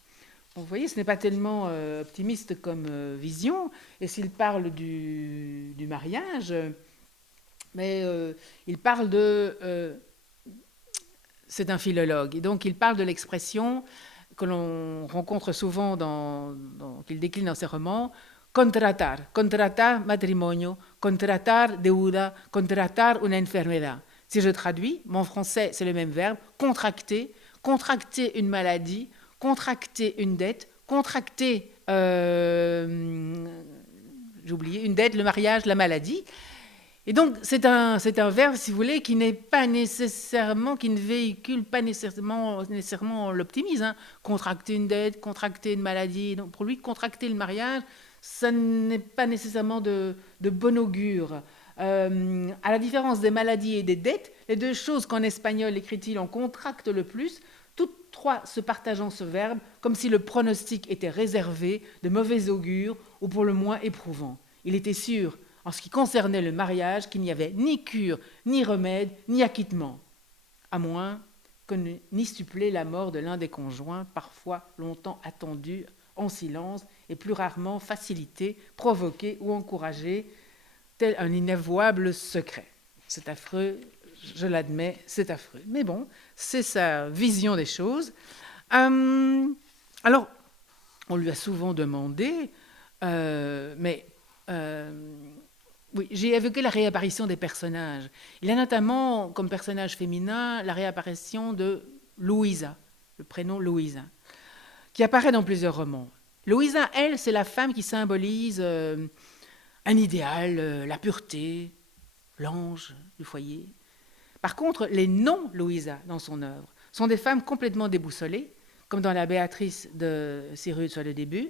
Bon, vous voyez, ce n'est pas tellement optimiste comme vision, et s'il parle du mariage, mais il parle de... c'est un philologue, et donc il parle de l'expression que l'on rencontre souvent, qu'il décline dans ses romans, contratar matrimonio, contratar deuda, contratar una enfermedad. Si je traduis, mon français, c'est le même verbe, contracter une maladie, contracter une dette, contracter, j'ai oublié, une dette, le mariage, la maladie. Et donc, c'est un verbe, si vous voulez, qui n'est pas nécessairement, qui ne véhicule pas nécessairement l'optimisme. Hein. Contracter une dette, contracter une maladie. Donc, pour lui, contracter le mariage, ça n'est pas nécessairement de bon augure. À la différence des maladies et des dettes, les deux choses qu'en espagnol, écrit-il, on contracte le plus, toutes trois se partageant ce verbe, comme si le pronostic était réservé, de mauvais augure ou pour le moins éprouvant. Il était sûr, en ce qui concernait le mariage, qu'il n'y avait ni cure, ni remède, ni acquittement, à moins que n'y supplée la mort de l'un des conjoints, parfois longtemps attendu en silence et plus rarement facilité, provoqué ou encouragé, tel un inavouable secret. C'est affreux, je l'admets, c'est affreux. Mais bon, c'est sa vision des choses. Alors, on lui a souvent demandé, oui, j'ai évoqué la réapparition des personnages. Il y a notamment, comme personnage féminin, la réapparition de Louisa, le prénom Louisa, qui apparaît dans plusieurs romans. Louisa, elle, c'est la femme qui symbolise un idéal, la pureté, l'ange du foyer. Par contre, les non-Louisa dans son œuvre sont des femmes complètement déboussolées, comme dans la Béatrice de Cyrus sur le début,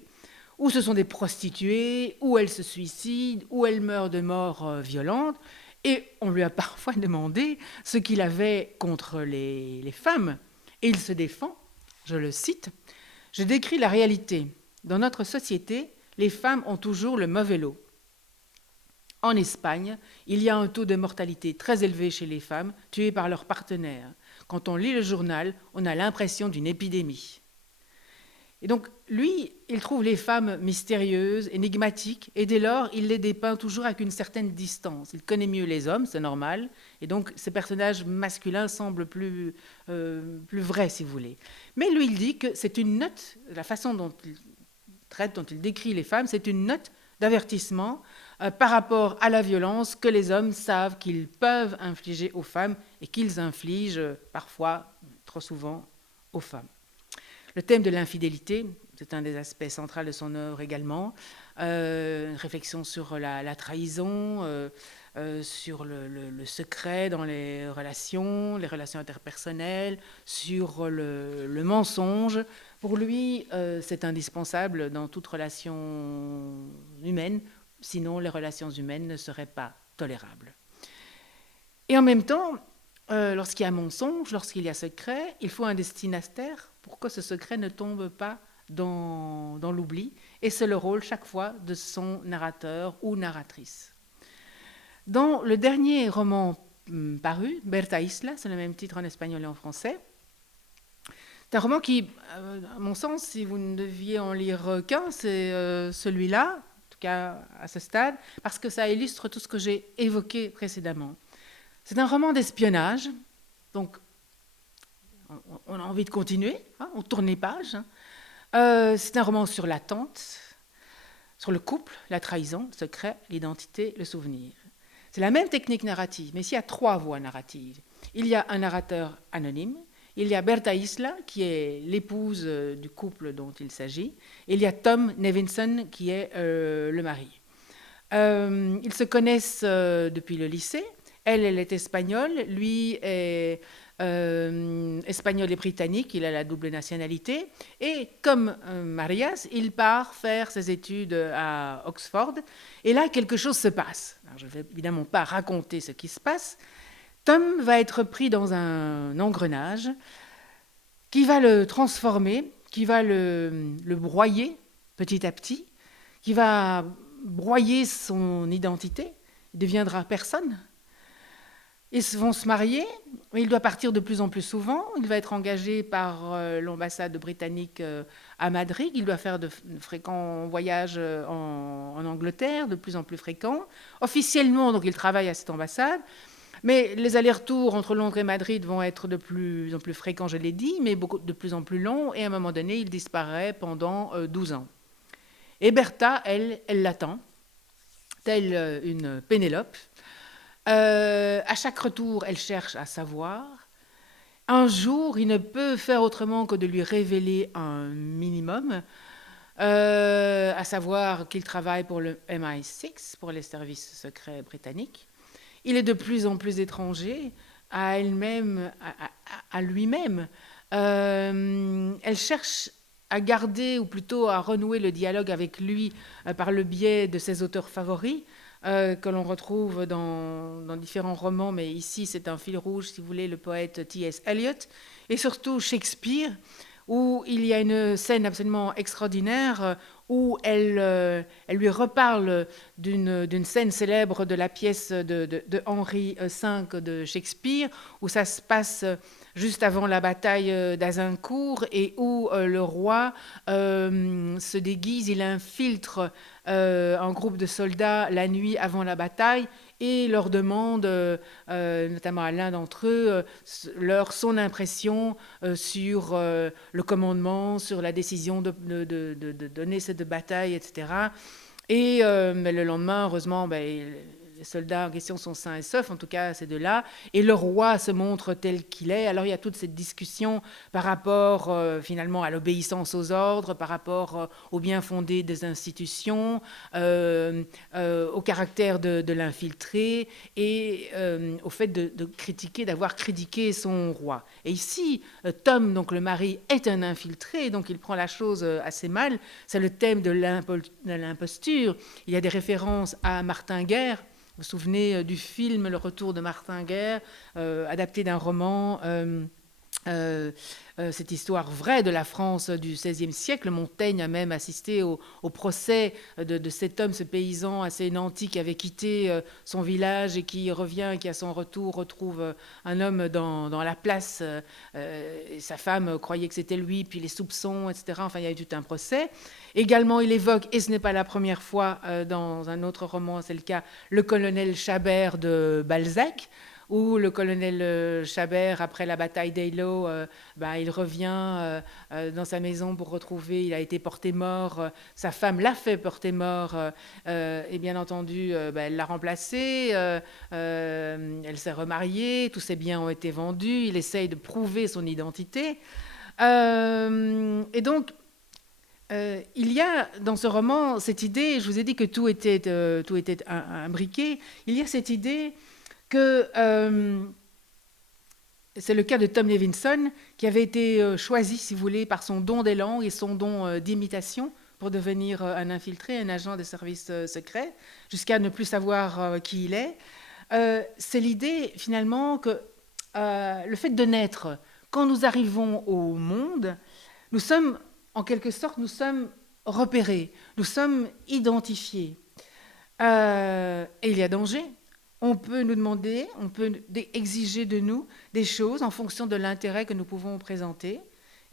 où ce sont des prostituées, où elles se suicident, où elles meurent de mort violente. Et on lui a parfois demandé ce qu'il avait contre les femmes. Et il se défend, je le cite, « Je décris la réalité. Dans notre société, les femmes ont toujours le mauvais lot. En Espagne, il y a un taux de mortalité très élevé chez les femmes tuées par leurs partenaires. Quand on lit le journal, on a l'impression d'une épidémie. » Et donc, lui, il trouve les femmes mystérieuses, énigmatiques, et dès lors, il les dépeint toujours avec une certaine distance. Il connaît mieux les hommes, c'est normal, et donc ces personnages masculins semblent plus vrais, si vous voulez. Mais lui, il dit que c'est une note, la façon dont il traite, dont il décrit les femmes, c'est une note d'avertissement par rapport à la violence que les hommes savent qu'ils peuvent infliger aux femmes et qu'ils infligent parfois, trop souvent, aux femmes. Le thème de l'infidélité, c'est un des aspects centraux de son œuvre également. Une réflexion sur la trahison, sur le secret dans les relations interpersonnelles, sur le mensonge. Pour lui, c'est indispensable dans toute relation humaine, sinon les relations humaines ne seraient pas tolérables. Et en même temps, lorsqu'il y a mensonge, lorsqu'il y a secret, il faut un destinataire pour que ce secret ne tombe pas dans l'oubli. Et c'est le rôle chaque fois de son narrateur ou narratrice. Dans le dernier roman paru, Berta Isla, c'est le même titre en espagnol et en français, c'est un roman qui, à mon sens, si vous ne deviez en lire qu'un, c'est celui-là, en tout cas à ce stade, parce que ça illustre tout ce que j'ai évoqué précédemment. C'est un roman d'espionnage, donc on a envie de continuer, hein, on tourne les pages. C'est un roman sur l'attente, sur le couple, la trahison, le secret, l'identité, le souvenir. C'est la même technique narrative, mais ici il y a 3 voies narratives. Il y a un narrateur anonyme, il y a Berta Isla, qui est l'épouse du couple dont il s'agit, et il y a Tom Nevinson, qui est le mari. Ils se connaissent depuis le lycée. Elle est espagnole, lui est espagnol et britannique, il a la double nationalité. Et comme Marias, il part faire ses études à Oxford. Et là, quelque chose se passe. Alors, je ne vais évidemment pas raconter ce qui se passe. Tom va être pris dans un engrenage qui va le transformer, qui va le broyer petit à petit, qui va broyer son identité. Il deviendra personne. Ils vont se marier, mais il doit partir de plus en plus souvent. Il va être engagé par l'ambassade britannique à Madrid. Il doit faire de fréquents voyages en Angleterre, de plus en plus fréquents. Officiellement, donc, il travaille à cette ambassade. Mais les allers-retours entre Londres et Madrid vont être de plus en plus fréquents, je l'ai dit, mais de plus en plus longs. Et à un moment donné, il disparaît pendant 12 ans. Et Berta, elle l'attend, telle une Pénélope. À chaque retour, elle cherche à savoir. Un jour, il ne peut faire autrement que de lui révéler un minimum, à savoir qu'il travaille pour le MI6, pour les services secrets britanniques. Il est de plus en plus étranger à elle-même, à lui-même. Elle cherche à garder, ou plutôt à renouer le dialogue avec lui par le biais de ses auteurs favoris, que l'on retrouve dans différents romans, mais ici c'est un fil rouge, si vous voulez, le poète T.S. Eliot, et surtout Shakespeare, où il y a une scène absolument extraordinaire où elle lui reparle d'une scène célèbre de la pièce de Henri V de Shakespeare, où ça se passe juste avant la bataille d'Azincourt et où le roi se déguise, il infiltre un groupe de soldats la nuit avant la bataille et leur demande, notamment à l'un d'entre eux, son impression sur le commandement, sur la décision de donner cette bataille, etc. Et mais le lendemain, heureusement, les soldats en question sont sains et saufs, en tout cas c'est de là, et le roi se montre tel qu'il est. Alors il y a toute cette discussion par rapport finalement à l'obéissance aux ordres, par rapport au bien fondé des institutions, au caractère de l'infiltré et au fait de critiquer, d'avoir critiqué son roi. Et ici, Tom, donc le mari, est un infiltré, donc il prend la chose assez mal. C'est le thème de l'imposture. Il y a des références à Martin Guerre. Vous vous souvenez du film Le Retour de Martin Guerre, adapté d'un roman, cette histoire vraie de la France du XVIe siècle. Montaigne a même assisté au procès de cet homme, ce paysan assez nanti qui avait quitté son village et qui revient, qui à son retour retrouve un homme dans la place. Et sa femme croyait que c'était lui, puis les soupçons, etc. Enfin, il y a eu tout un procès. Également, il évoque, et ce n'est pas la première fois dans un autre roman, c'est le cas, le colonel Chabert de Balzac, où le colonel Chabert, après la bataille d'Eylau, il revient dans sa maison pour retrouver, il a été porté mort, sa femme l'a fait porter mort, et bien entendu, elle l'a remplacé, elle s'est remariée, tous ses biens ont été vendus, il essaye de prouver son identité. Et donc, il y a dans ce roman cette idée, je vous ai dit que tout était imbriqué, il y a cette idée que c'est le cas de Tom Levinson, qui avait été choisi, si vous voulez, par son don des langues et son don d'imitation pour devenir un infiltré, un agent des services secrets, jusqu'à ne plus savoir qui il est. C'est l'idée, finalement, que le fait de naître, quand nous arrivons au monde, nous sommes, en quelque sorte, nous sommes repérés, nous sommes identifiés. Et il y a danger. On peut nous demander, on peut exiger de nous des choses en fonction de l'intérêt que nous pouvons présenter.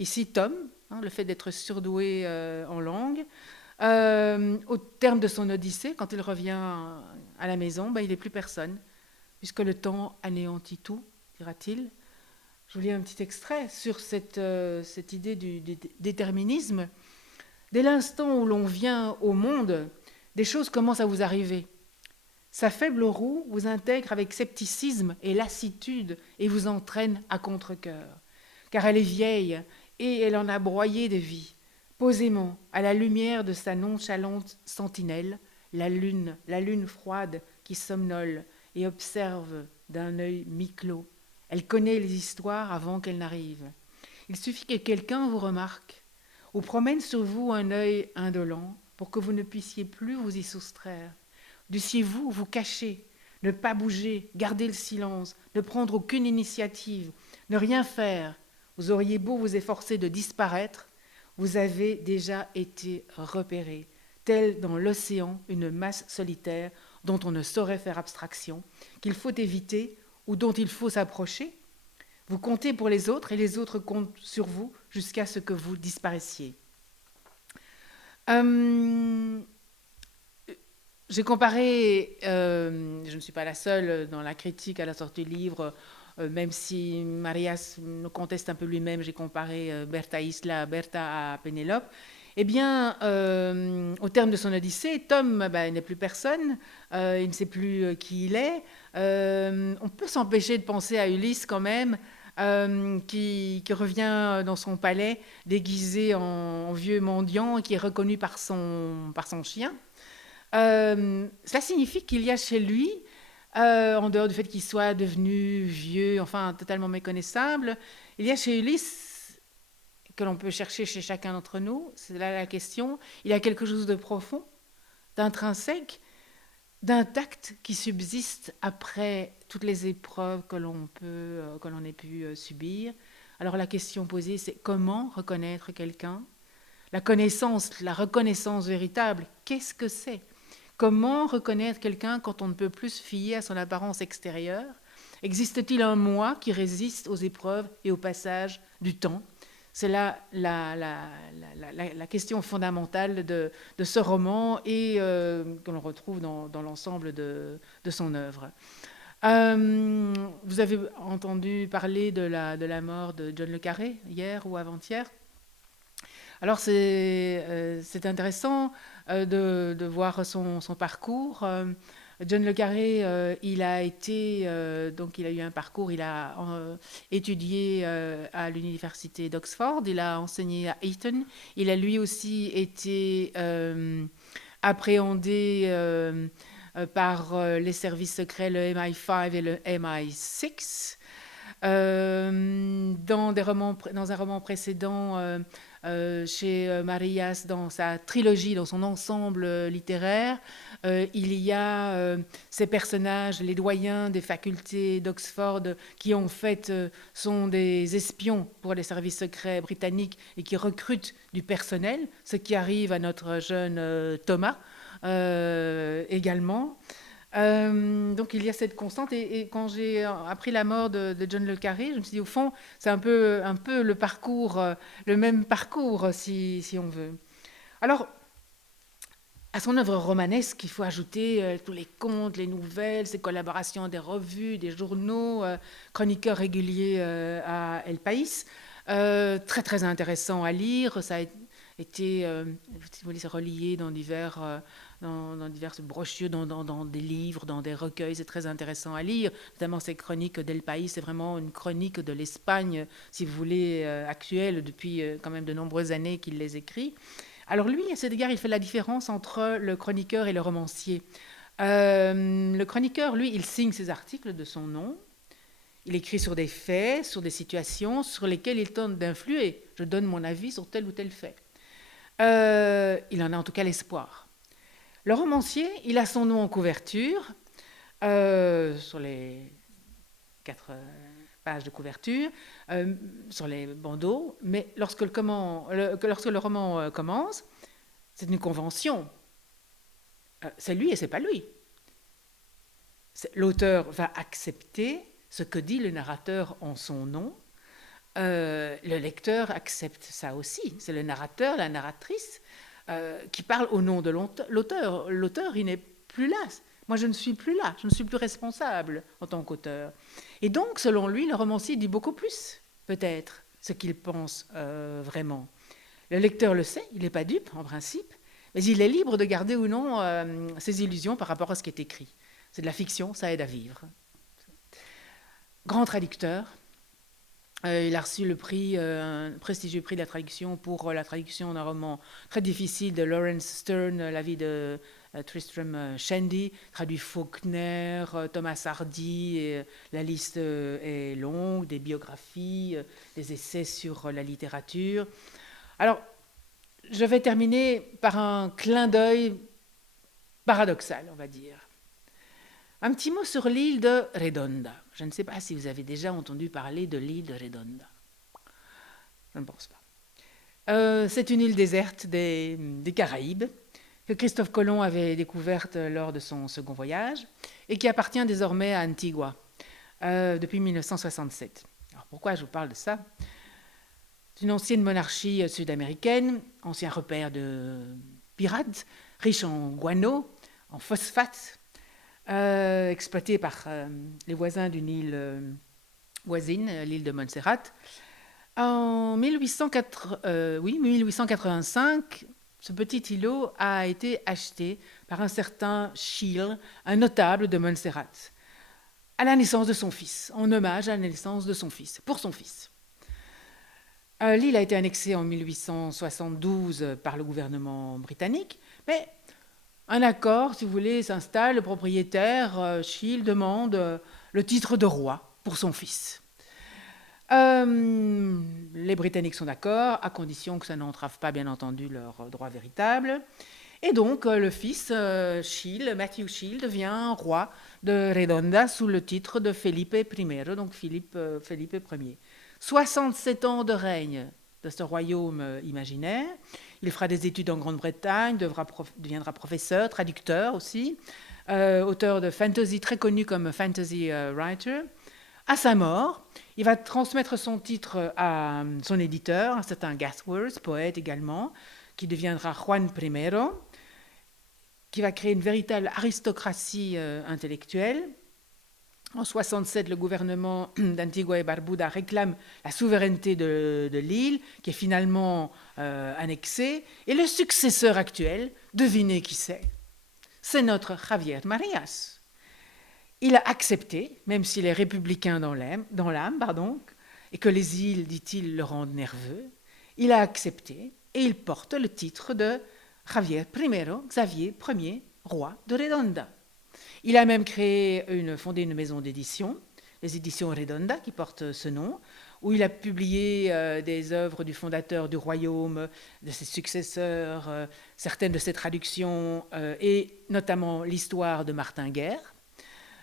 Ici, Tom, le fait d'être surdoué en langue. Au terme de son odyssée, quand il revient à la maison, il n'est plus personne, puisque le temps anéantit tout, dira-t-il. Je vous lis un petit extrait sur cette idée du déterminisme. Dès l'instant où l'on vient au monde, des choses commencent à vous arriver. Sa faible roue vous intègre avec scepticisme et lassitude et vous entraîne à contre-cœur. Car elle est vieille et elle en a broyé de vie. Posément, à la lumière de sa nonchalante sentinelle, la lune froide qui somnole et observe d'un œil mi-clos. Elle connaît les histoires avant qu'elles n'arrivent. Il suffit que quelqu'un vous remarque ou promène sur vous un œil indolent pour que vous ne puissiez plus vous y soustraire. Dussiez-vous vous cacher, ne pas bouger, garder le silence, ne prendre aucune initiative, ne rien faire. Vous auriez beau vous efforcer de disparaître, vous avez déjà été repéré, tel dans l'océan une masse solitaire dont on ne saurait faire abstraction, qu'il faut éviter ou dont il faut s'approcher. Vous comptez pour les autres et les autres comptent sur vous jusqu'à ce que vous disparaissiez. J'ai comparé, je ne suis pas la seule dans la critique à la sortie du livre, même si Marias me conteste un peu lui-même, j'ai comparé Berta Isla à Pénélope. Eh bien, au terme de son odyssée, Tom n'est plus personne, il ne sait plus qui il est. On peut s'empêcher de penser à Ulysse quand même, qui revient dans son palais déguisé en vieux mendiant et qui est reconnu par son chien. Cela signifie qu'il y a chez lui, en dehors du fait qu'il soit devenu vieux, enfin totalement méconnaissable, il y a chez Ulysse, que l'on peut chercher chez chacun d'entre nous, c'est là la question, il y a quelque chose de profond, d'intrinsèque, d'intact qui subsiste après toutes les épreuves que l'on ait pu subir. Alors la question posée, c'est comment reconnaître quelqu'un ? La connaissance, la reconnaissance véritable, qu'est-ce que c'est ? Comment reconnaître quelqu'un quand on ne peut plus se fier à son apparence extérieure ? Existe-t-il un moi qui résiste aux épreuves et au passage du temps ? C'est là la question fondamentale de ce roman et que l'on retrouve dans l'ensemble de son œuvre. Vous avez entendu parler de la mort de John le Carré, hier ou avant-hier. Alors c'est intéressant de voir son parcours. John le Carré, il a été, donc il a eu un parcours, il a étudié à l'université d'Oxford, il a enseigné à Eton, il a lui aussi été appréhendé par les services secrets, le MI5 et le MI6. Dans un roman précédent, chez Marías, dans sa trilogie, dans son ensemble littéraire, il y a ces personnages, les doyens des facultés d'Oxford, qui en fait sont des espions pour les services secrets britanniques et qui recrutent du personnel, ce qui arrive à notre jeune Thomas également. Donc il y a cette constante, et quand j'ai appris la mort de John le Carré, je me suis dit, au fond, c'est un peu le parcours, le même parcours, si on veut. Alors, à son œuvre romanesque, il faut ajouter tous les contes, les nouvelles, ses collaborations des revues, des journaux, chroniqueur régulier à El País. Très très intéressant à lire, ça a été, si vous voulez, relié dans diverses brochures, dans des livres, dans des recueils. C'est très intéressant à lire, notamment ces chroniques d'El País. C'est vraiment une chronique de l'Espagne, si vous voulez, actuelle, depuis quand même de nombreuses années qu'il les écrit. Alors lui, à cet égard, il fait la différence entre le chroniqueur et le romancier. Le chroniqueur, lui, il signe ses articles de son nom. Il écrit sur des faits, sur des situations sur lesquelles il tente d'influer. Je donne mon avis sur tel ou tel fait. Il en a en tout cas l'espoir. Le romancier, il a son nom en couverture, sur les 4 pages de couverture, sur les bandeaux, mais lorsque le roman commence, c'est une convention. C'est lui et c'est pas lui. L'auteur va accepter ce que dit le narrateur en son nom. Le lecteur accepte ça aussi. C'est le narrateur, la narratrice qui parle au nom de l'auteur. L'auteur, il n'est plus là. Moi, je ne suis plus là. Je ne suis plus responsable en tant qu'auteur. Et donc, selon lui, le romancier dit beaucoup plus, peut-être, ce qu'il pense vraiment. Le lecteur le sait, il n'est pas dupe, en principe, mais il est libre de garder ou non ses illusions par rapport à ce qui est écrit. C'est de la fiction, ça aide à vivre. Grand traducteur. Il a reçu le prix, un prestigieux prix de la traduction pour la traduction d'un roman très difficile de Lawrence Stern, La vie de Tristram Shandy, traduit Faulkner, Thomas Hardy, et la liste est longue, des biographies, des essais sur la littérature. Alors, je vais terminer par un clin d'œil paradoxal, on va dire. Un petit mot sur l'île de Redonda. Je ne sais pas si vous avez déjà entendu parler de l'île de Redonda. Je ne pense pas. C'est une île déserte des Caraïbes que Christophe Colomb avait découverte lors de son second voyage et qui appartient désormais à Antigua depuis 1967. Alors pourquoi je vous parle de ça ? C'est une ancienne monarchie sud-américaine, ancien repère de pirates, riche en guano, en phosphate, exploité par les voisins d'une île voisine, l'île de Montserrat. En 1885, ce petit îlot a été acheté par un certain Scheele, un notable de Montserrat, à la naissance de son fils, en hommage à la naissance de son fils, pour son fils. L'île a été annexée en 1872 par le gouvernement britannique, mais un accord, si vous voulez, s'installe. Le propriétaire, Scheele, demande le titre de roi pour son fils. Les Britanniques sont d'accord, à condition que ça n'entrave pas, bien entendu, leurs droits véritables. Et donc, le fils, Scheele, Matthew Scheele, devient roi de Redonda sous le titre de Felipe I, donc Philippe Ier. 67 ans de règne de ce royaume imaginaire. Il fera des études en Grande-Bretagne, deviendra professeur, traducteur aussi, auteur de fantasy très connu comme fantasy writer. À sa mort, il va transmettre son titre à son éditeur, un certain Gathworth, poète également, qui deviendra Juan I, qui va créer une véritable aristocratie intellectuelle. En 67, le gouvernement d'Antigua et Barbuda réclame la souveraineté de l'île, qui est finalement annexée. Et le successeur actuel, devinez qui c'est ? c'est notre Javier Marías. Il a accepté, même s'il est républicain dans l'âme, et que les îles, dit-il, le rendent nerveux, il a accepté et il porte le titre de Javier I, Xavier Ier, roi de Redonda. Il a même fondé une maison d'édition, les éditions Redonda, qui portent ce nom, où il a publié des œuvres du fondateur du royaume, de ses successeurs, certaines de ses traductions, et notamment l'histoire de Martin Guerre.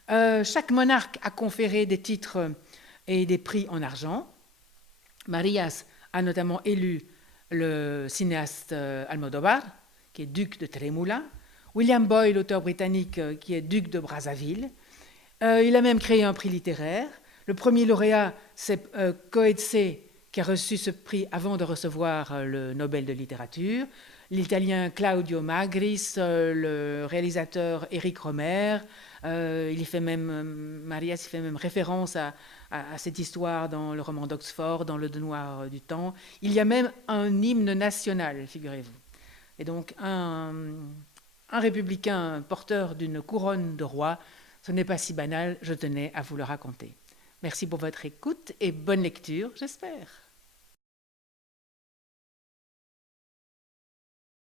Chaque monarque a conféré des titres et des prix en argent. Marías a notamment élu le cinéaste Almodóvar, qui est duc de Trémoula, William Boyle, l'auteur britannique, qui est duc de Brazzaville. Il a même créé un prix littéraire. Le premier lauréat, c'est Coetzee, qui a reçu ce prix avant de recevoir le Nobel de littérature. L'Italien Claudio Magris, le réalisateur Éric Rohmer. Marías fait même référence à cette histoire dans le roman d'Oxford, dans Le Noir du Temps. Il y a même un hymne national, figurez-vous. Et donc un républicain porteur d'une couronne de roi, ce n'est pas si banal, je tenais à vous le raconter. Merci pour votre écoute et bonne lecture, j'espère.